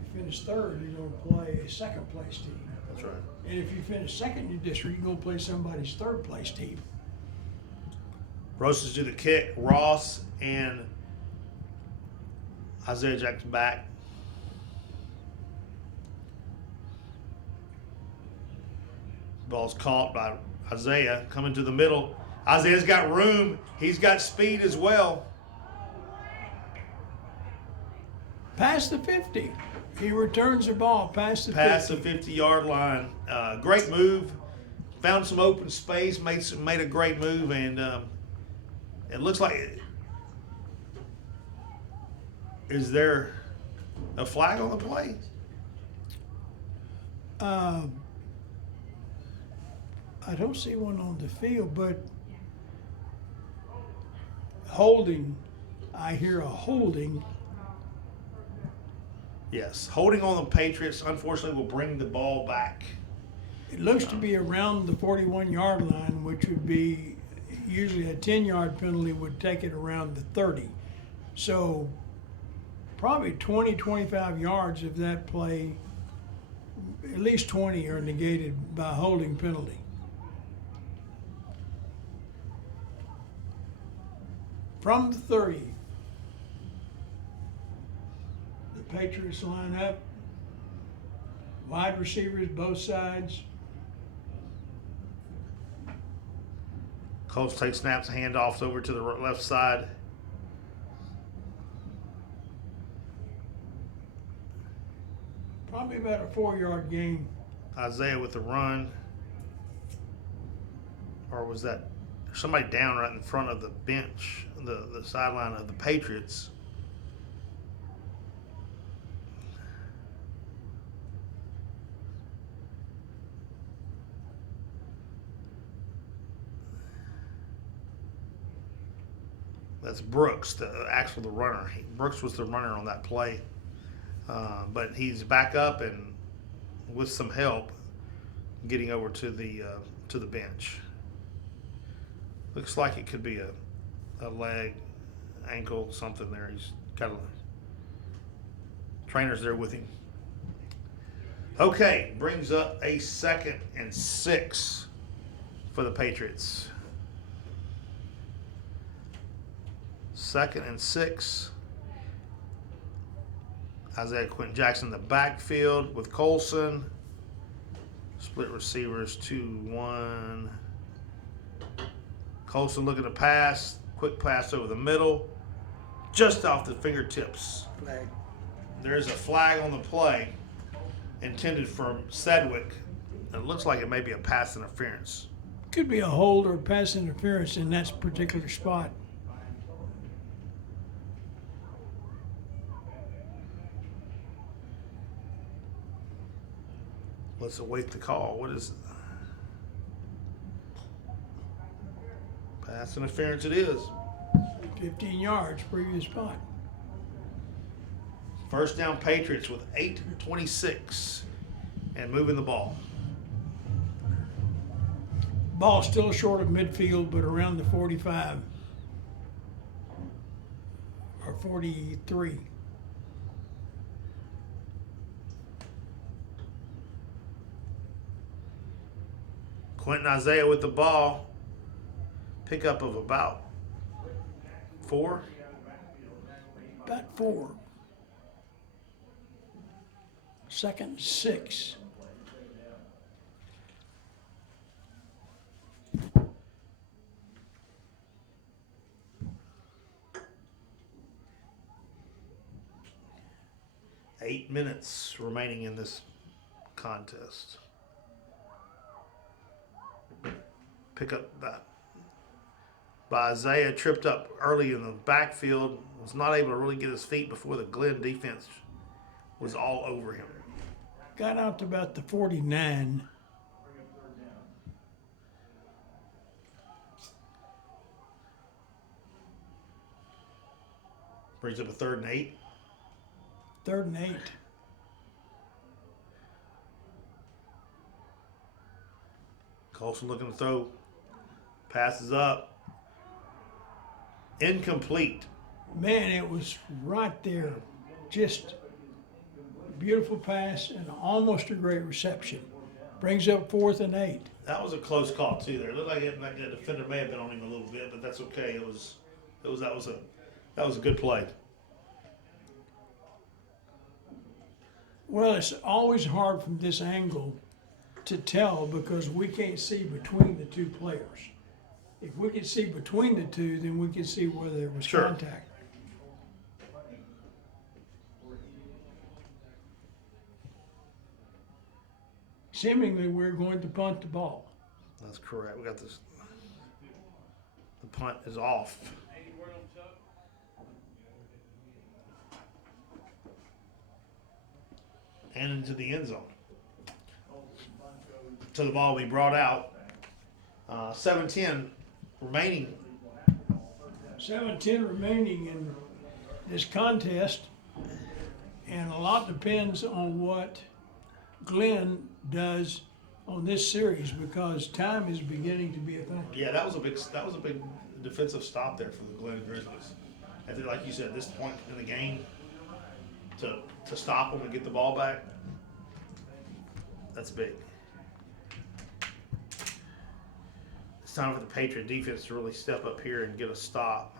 If you finish 3rd, you're going to play a second place team. That's right. And if you finish 2nd in your district, you're going to play somebody's 3rd place team. Roses do the kick. Ross and Isaiah Jackson back. Ball's caught by Isaiah coming to the middle. Isaiah's got room. He's got speed as well. Past the 50. He returns the ball past the 50. Past the 50-yard line. Great move. Found some open space. Made a great move, and it looks like. Is there a flag on the play? I don't see one on the field, but holding. I hear a holding. Yes, holding on the Patriots, unfortunately, will bring the ball back. It looks to be around the 41-yard line, which would be usually a 10-yard penalty would take it around the 30. So probably 20, 25 yards of that play, at least 20 are negated by holding penalty. From the 30, the Patriots line up, wide receivers both sides. Colts take snaps, handoffs over to the left side. Probably about a 4-yard gain. Isaiah with the run. Or was that somebody down right in front of the bench, the sideline of the Patriots? That's Brooks, the runner. Brooks was the runner on that play. But he's back up and with some help getting over to the bench. Looks like it could be a leg, ankle, something there. He's got trainers there with him. Okay, brings up a 2nd and 6 for the Patriots. 2nd and 6. Isaiah Quentin Jackson in the backfield with Colson. Split receivers 2-1. Colson looking to pass. Quick pass over the middle. Just off the fingertips. Flag. There's a flag on the play intended for Sedgwick. It looks like it may be a pass interference. Could be a hold or pass interference in that particular spot. Let's await the call. What is it? Pass interference it is. 15 yards, previous spot. First down Patriots with 8:26 and moving the ball. Ball still short of midfield, but around the 45 or 43. Quentin Isaiah with the ball. Pickup of about 4. About 4. 2nd and 6. Eight minutes remaining in this contest. Pickup by Isaiah, tripped up early in the backfield, was not able to really get his feet before the Glen defense was all over him. Got out to about the 49. Brings up a 3rd and 8. 3rd and 8. Colson looking to throw. Passes up. Incomplete. Man, it was right there. Just beautiful pass and almost a great reception. Brings up 4th and 8. That was a close call too. There, it looked like the defender may have been on him a little bit, but that's okay. That was a good play. Well, it's always hard from this angle to tell because we can't see between the two players. If we could see between the two, then we could see whether there was Sure. contact. Seemingly, we're going to punt the ball. That's correct. We got this. The punt is off. And into the end zone. To the ball we brought out. 7-10 remaining. 7-10 remaining in this contest, and a lot depends on what Glen does on this series because time is beginning to be a thing. Yeah, that was a big defensive stop there for the Glen Grizzlies. I think, like you said, at this point in the game, to stop them and get the ball back, that's big. It's time for the Patriot defense to really step up here and get a stop.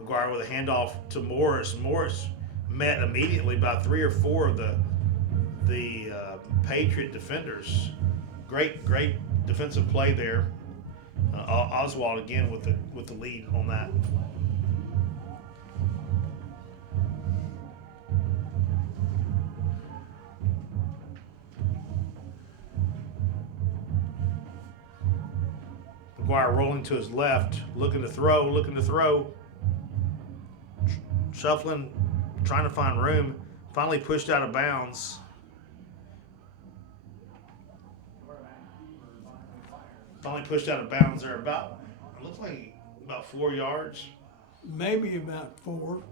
McGuire with a handoff to Morris. Morris met immediately by 3 or 4 of the Patriot defenders. Great defensive play there. Oswald again with the lead on that. McGuire rolling to his left, looking to throw. Shuffling, trying to find room. Finally pushed out of bounds. There about, it looks like about 4 yards. Maybe about 4.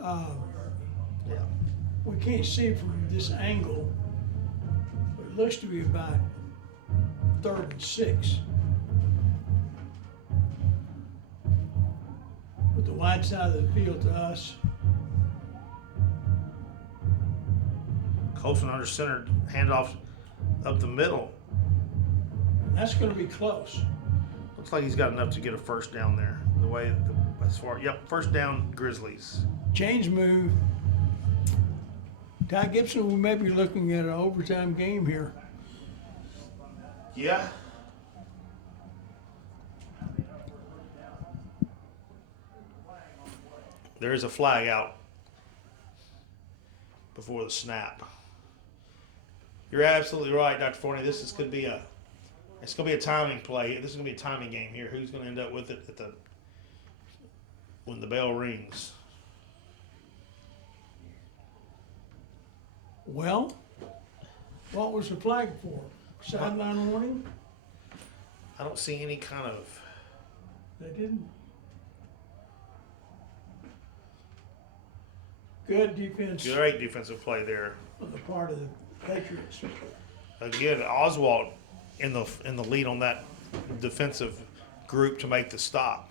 Yeah. We can't see from this angle, but it looks to be about 3rd and 6. With the wide side of the field to us. Colson under center, handoff up the middle. That's going to be close. Looks like he's got enough to get a first down there. First down, Grizzlies. Change move. Ty Gibson, we may be looking at an overtime game here. Yeah. There is a flag out before the snap. You're absolutely right, Dr. Forney. It's going to be a timing play. This is going to be a timing game here. Who's going to end up with it when the bell rings? Well, what was the flag for? Sideline warning? I don't see any kind of. They didn't. Good defense Great defensive play there. on the part of the Patriots. Again, Oswald in the lead on that defensive group to make the stop.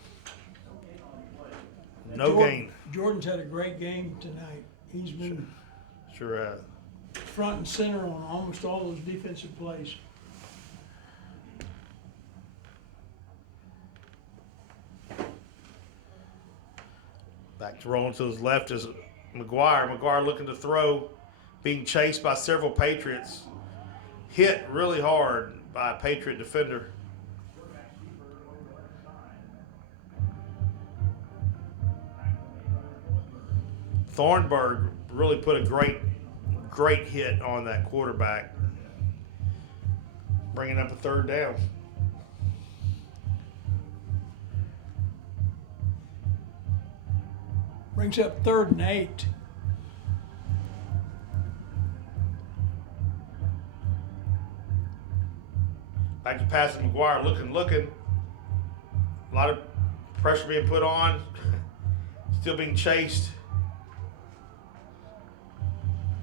No gain. Jordan's had a great game tonight. He's been Sure. front and center on almost all those defensive plays. Back to rolling to his left is McGuire. McGuire looking to throw, being chased by several Patriots. Hit really hard by a Patriot defender. Thornburg really put a great hit on that quarterback, bringing up a third down. Brings up 3rd and 8. Back to pass to McGuire, looking. A lot of pressure being put on. Still being chased.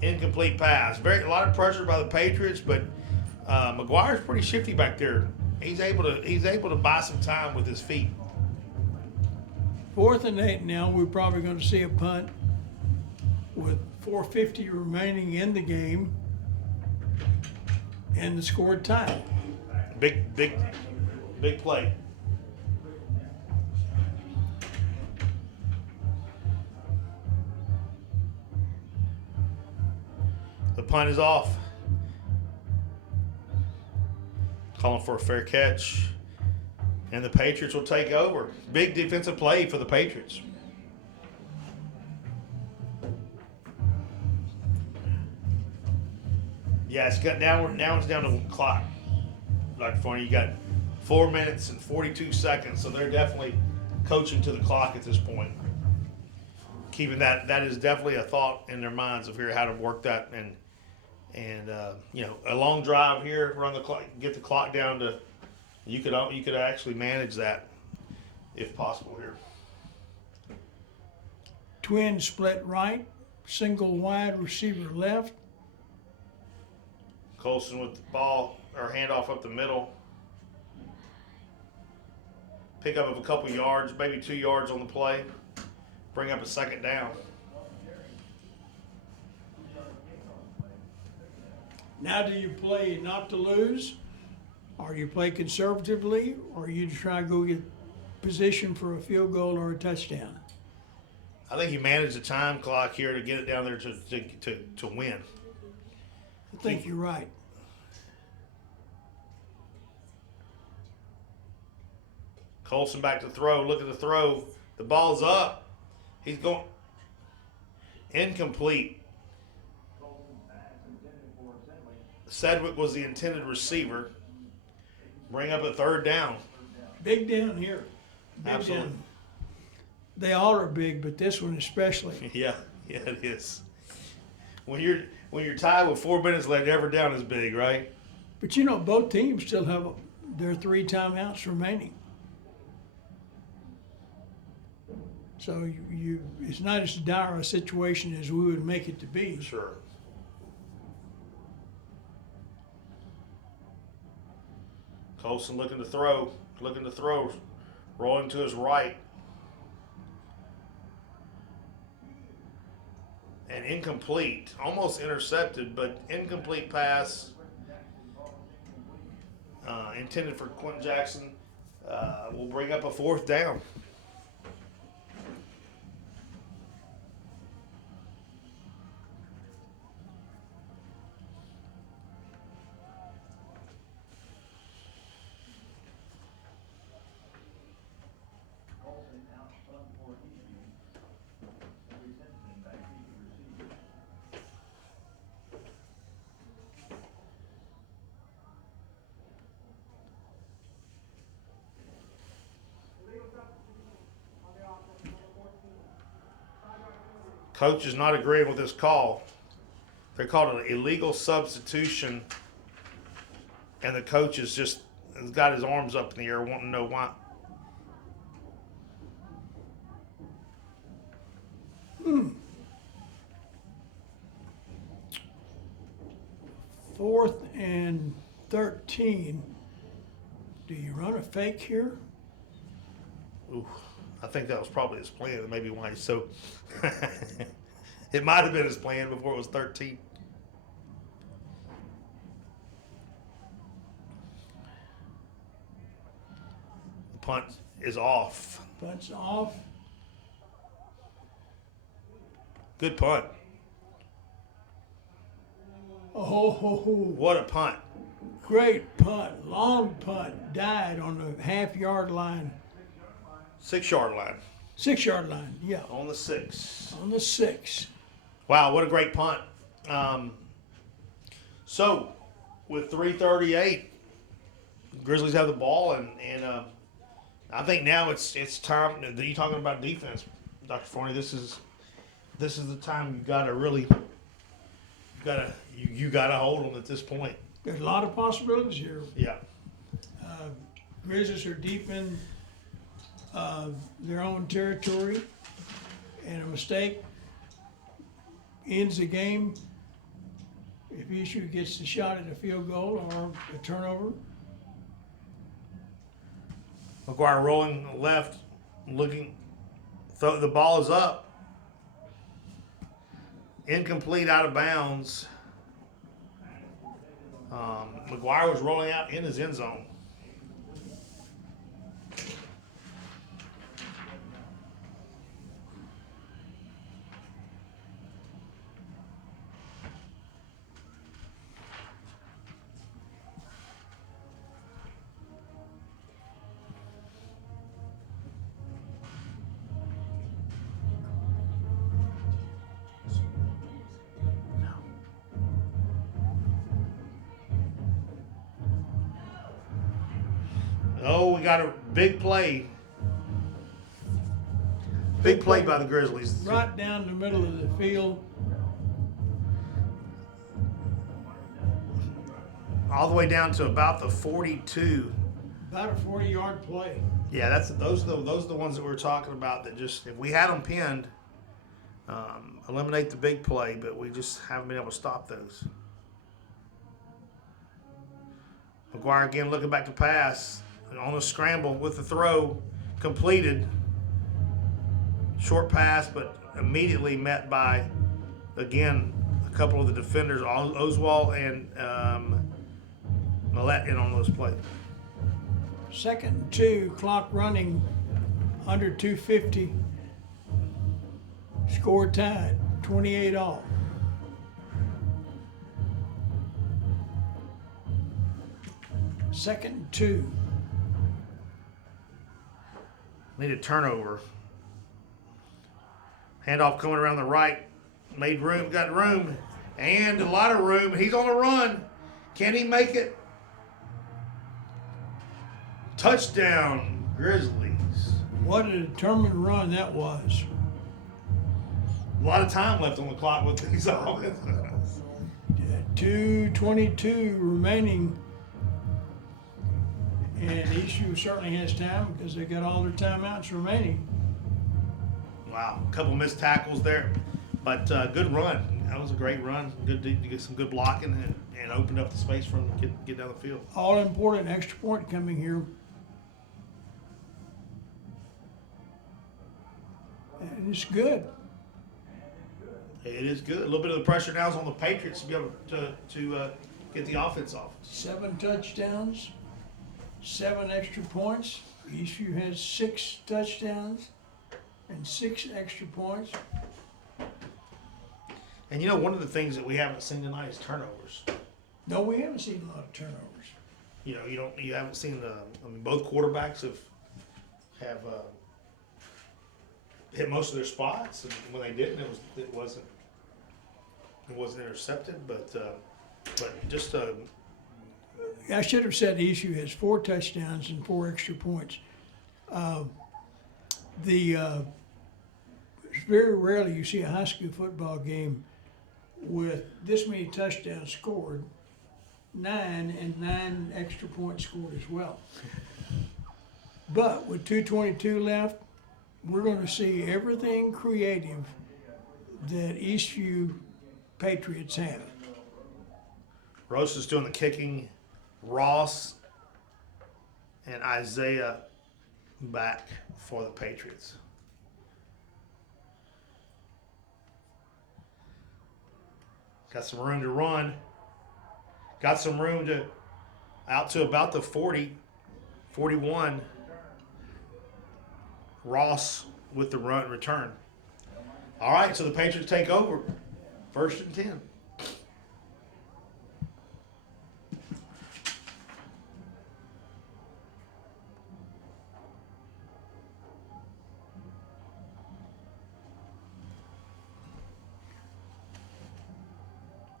Incomplete pass. A lot of pressure by the Patriots, but McGuire's pretty shifty back there. He's able to buy some time with his feet. 4th and 8 now. We're probably going to see a punt with 4:50 remaining in the game, and the score tied. Big play. The punt is off. Calling for a fair catch. And the Patriots will take over. Big defensive play for the Patriots. Yeah, it's got now it's down to the clock. Dr. Forney, you got 4 minutes and 42 seconds, so they're definitely coaching to the clock at this point. Keeping that is definitely a thought in their minds of here how to work that and a long drive here, run the clock, get the clock down to. You could actually manage that if possible here. Twin split right, single wide receiver left. Colson with the ball or handoff up the middle. Pick up of a couple yards, maybe 2 yards on the play. Bring up a 2nd down. Now do you play not to lose? Or you play conservatively, or you try to go get position for a field goal or a touchdown? I think you manage the time clock here to get it down there to win. I think you're right. Colson back to throw. Look at the throw. The ball's up. He's going incomplete. Sedgwick was the intended receiver. Bring up a 3rd down. Big down here. Big Absolutely. down. They all are big, but this one especially. Yeah, it is. When you're tied with 4 minutes left, every down is big, right? But both teams still have their 3 timeouts remaining. So it's not as dire a situation as we would make it to be. Sure. Colson looking to throw, rolling to his right. And incomplete, almost intercepted, but incomplete pass intended for Quentin Jackson. Will bring up a 4th down. Coach is not agreeing with this call. They called it an illegal substitution, and the coach has got his arms up in the air wanting to know why. Fourth and 13. Do you run a fake here? Ooh, I think that was probably his plan. That may be why he's so. It might have been his plan before it was 13. punt is off. Punt's off. Good punt. Oh, What a punt. great punt. Long punt. Died on the half-yard line. 6-yard line. 6-yard line, yeah. On the 6. On the 6. Wow, what a great punt. So, with 3:38, Grizzlies have the ball, and I think now it's time. You talking about defense, Dr. Forney? This is the time you got to really you got to hold them at this point. There's a lot of possibilities here. Yeah. Grizzlies are deep in their own territory, and a mistake ends the game. If Eastview gets the shot at a field goal or a turnover. McGuire rolling left, looking. The ball is up. Incomplete, out of bounds. McGuire was rolling out in his end zone. Oh, we got a big play. Big play by the Grizzlies. Right down the middle of the field. All the way down to about the 42. About a 40-yard play. Yeah, those are the ones that we were talking about. That just, if we had them pinned, eliminate the big play, but we just haven't been able to stop those. McGuire again looking back to pass. On a scramble with the throw completed. Short pass, but immediately met by, again, a couple of the defenders, Oswald and Millette in on those plays. 2nd and 2, clock running, under 2:50. Score tied, 28 all. Second and 2. Need a turnover. Handoff coming around the right. Made room, got room, and a lot of room. He's on the run. Can he make it? Touchdown, Grizzlies. What a determined run that was. A lot of time left on the clock with these offenses. 2:22 remaining. And Eastview certainly has time because they got all their timeouts remaining. Wow, a couple missed tackles there, but good run. That was a great run. Good to get some good blocking and opened up the space for them to get down the field. All important extra point coming here. And it's good. It is good. A little bit of the pressure now is on the Patriots to be able to get the offense off. 7 touchdowns, 7 extra points. Eastview has 6 touchdowns and 6 extra points. And you know, one of the things that we haven't seen tonight is turnovers. No, we haven't seen a lot of turnovers. You know, you haven't seen both quarterbacks have hit most of their spots, and when they didn't, it wasn't intercepted, but just I should have said Eastview has 4 touchdowns and 4 extra points. Very rarely you see a high school football game with this many touchdowns scored, 9 and 9 extra points scored as well. But with 2:22 left, we're going to see everything creative that Eastview Patriots have. Rose is doing the kicking. Ross and Isaiah back for the Patriots. Got some room to run. Got some room to out to about the 40, 41. Ross with the run return. All right, so the Patriots take over. 1st and 10.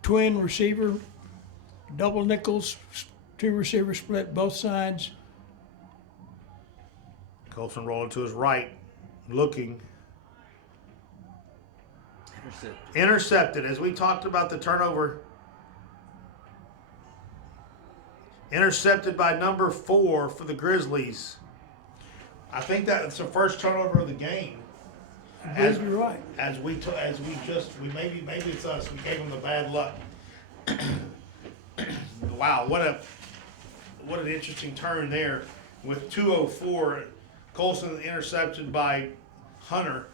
Twin receiver, double nickels, 2 receiver split both sides. Colson rolling to his right, looking. Intercepted. As we talked about the turnover. Intercepted by number 4 for the Grizzlies. I think that's the first turnover of the game. As you're right. Maybe it's us. We gave them the bad luck. Wow, what an interesting turn there with 2:04. Colson intercepted by Hunter.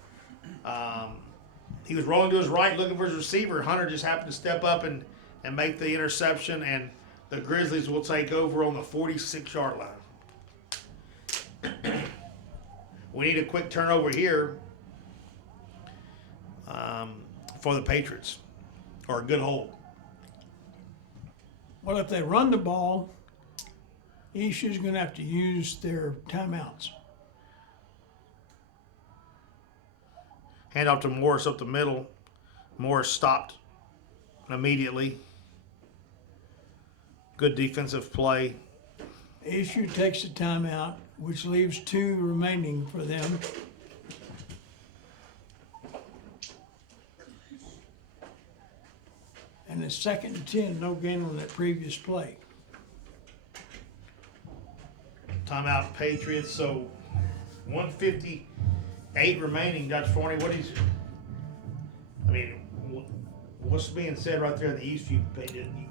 He was rolling to his right looking for his receiver. Hunter just happened to step up and make the interception, and the Grizzlies will take over on the 46-yard line. We need a quick turnover here for the Patriots, or a good hold. Well, if they run the ball, Eastview's going to have to use their timeouts. Hand off to Morris up the middle. Morris stopped immediately. Good defensive play. Eastview takes the timeout, which leaves 2 remaining for them. And it's 2nd and 10, no gain on that previous play. Timeout Patriots. So 1:58 remaining. Dr. Forney, what's being said right there in the Eastview?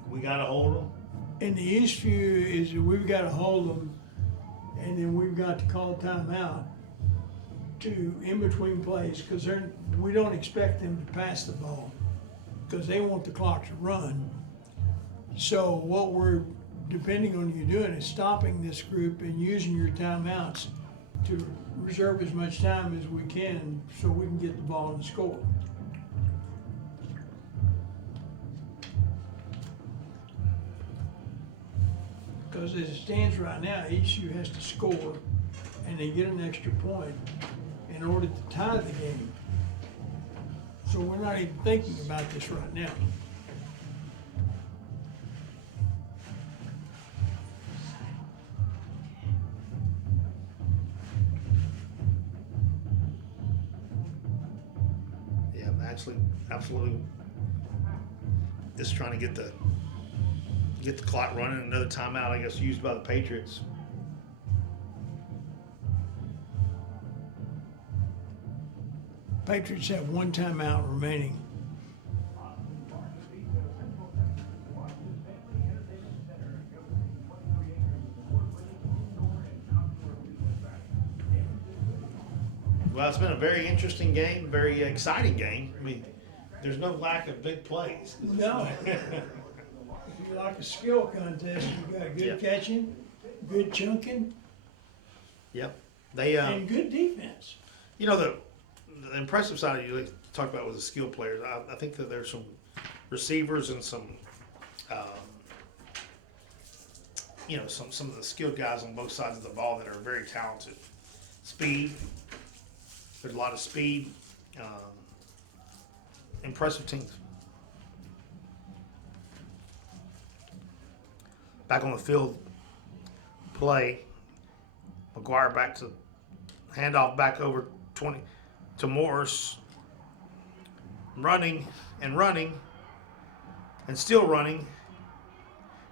We got to hold them. In the Eastview is that we've got to hold them, and then we've got to call timeout to in between plays, because we don't expect them to pass the ball because they want the clock to run. So what we're depending on you doing is stopping this group and using your timeouts to reserve as much time as we can so we can get the ball and score. Because as it stands right now, ECU has to score and they get an extra point in order to tie the game. So we're not even thinking about this right now. Yeah, absolutely. Just trying to get the clock running. Another timeout, I guess, used by the Patriots. Patriots have 1 timeout remaining. Well, it's been a very interesting game, very exciting game. I mean, there's no lack of big plays. No. If you like a skill contest, you got good Yep. catching, good chunking, Yep. They, and good defense. you know, the impressive side you talk about was the skill players. I think that there's some receivers and some, some of the skilled guys on both sides of the ball that are very talented. Speed. There's a lot of speed. Impressive teams. Back on the field play. McGuire back to handoff back over 20 to Morris. Running and still running.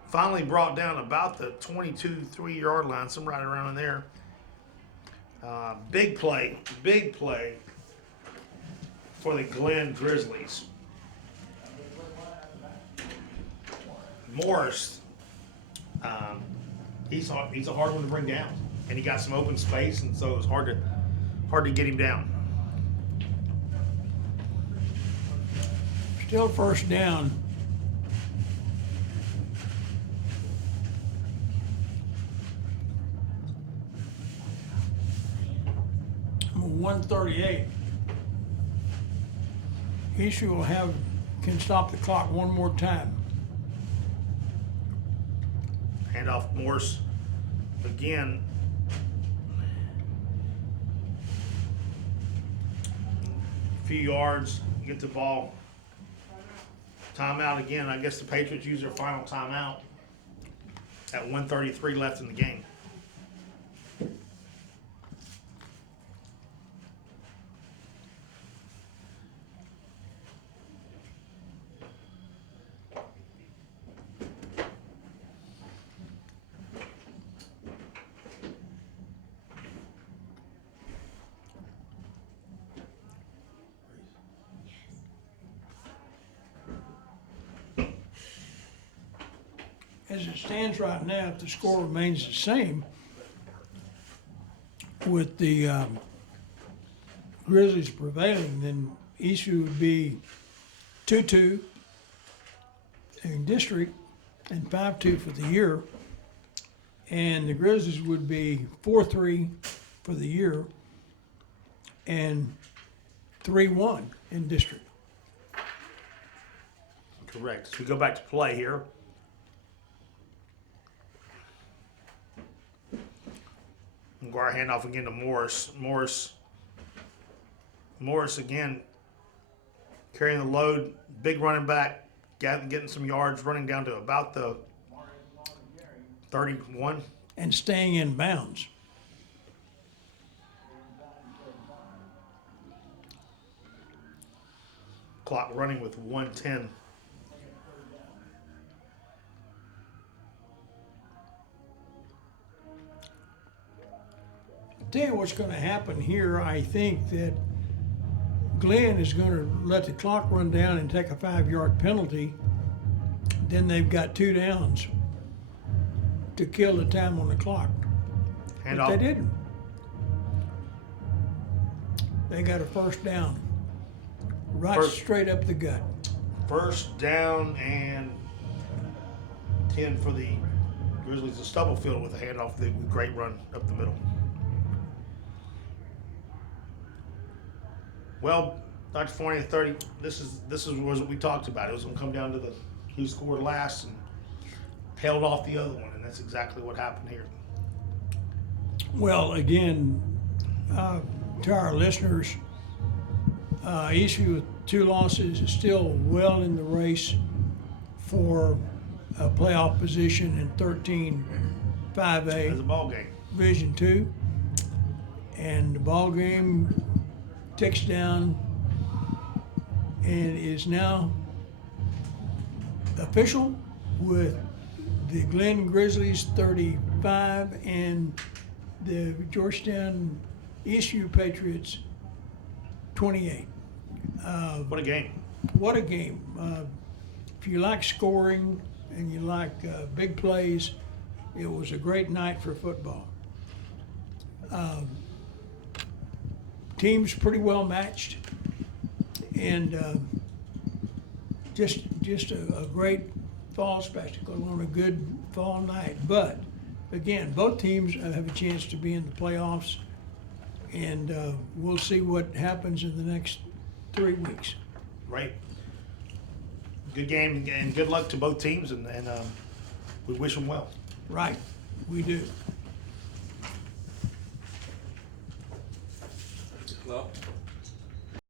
Finally brought down about the 22-3-yard line, some right around in there. Big play for the Glen Grizzlies. Morris, he's a hard one to bring down, and he got some open space, and so it was hard to get him down. Still first down. 1:38. Eastview will can stop the clock one more time. Handoff Morse again. Few yards, get the ball. Timeout again. I guess the Patriots use their final timeout at 1:33 left in the game. As it stands right now, if the score remains the same, with the Grizzlies prevailing, then Eastview would be 2-2 in district and 5-2 for the year. And the Grizzlies would be 4-3 for the year and 3-1 in district. Correct. So we go back to play here. McGuire handoff again to Morris. Morris again carrying the load. Big running back, getting some yards, running down to about the 31. And staying in bounds. Clock running with 1:10. Tell you what's going to happen here. I think that Glen is going to let the clock run down and take a 5-yard penalty. Then they've got 2 downs to kill the time on the clock. But they didn't. They got a first down, straight up the gut. First down and 10 for the Grizzlies. The Stubblefield with a handoff, the great run up the middle. Well, Dr. Forney, 30. This was what we talked about. It was going to come down to who scored last and held off the other one, and that's exactly what happened here. Well, again, to our listeners, Eastview with 2 losses is still well in the race for a playoff position in 13-5A. As a ball game. Division 2. And the ball game ticks down and is now official with the Glen Grizzlies 35 and the Georgetown Eastview Patriots 28. What a game. What a game. If you like scoring and you like big plays, it was a great night for football. Teams pretty well matched, and just a great fall spectacle on a good fall night. But again, both teams have a chance to be in the playoffs, and we'll see what happens in the next 3 weeks. Right. Good game and good luck to both teams, and we wish them well. Right, we do. Well,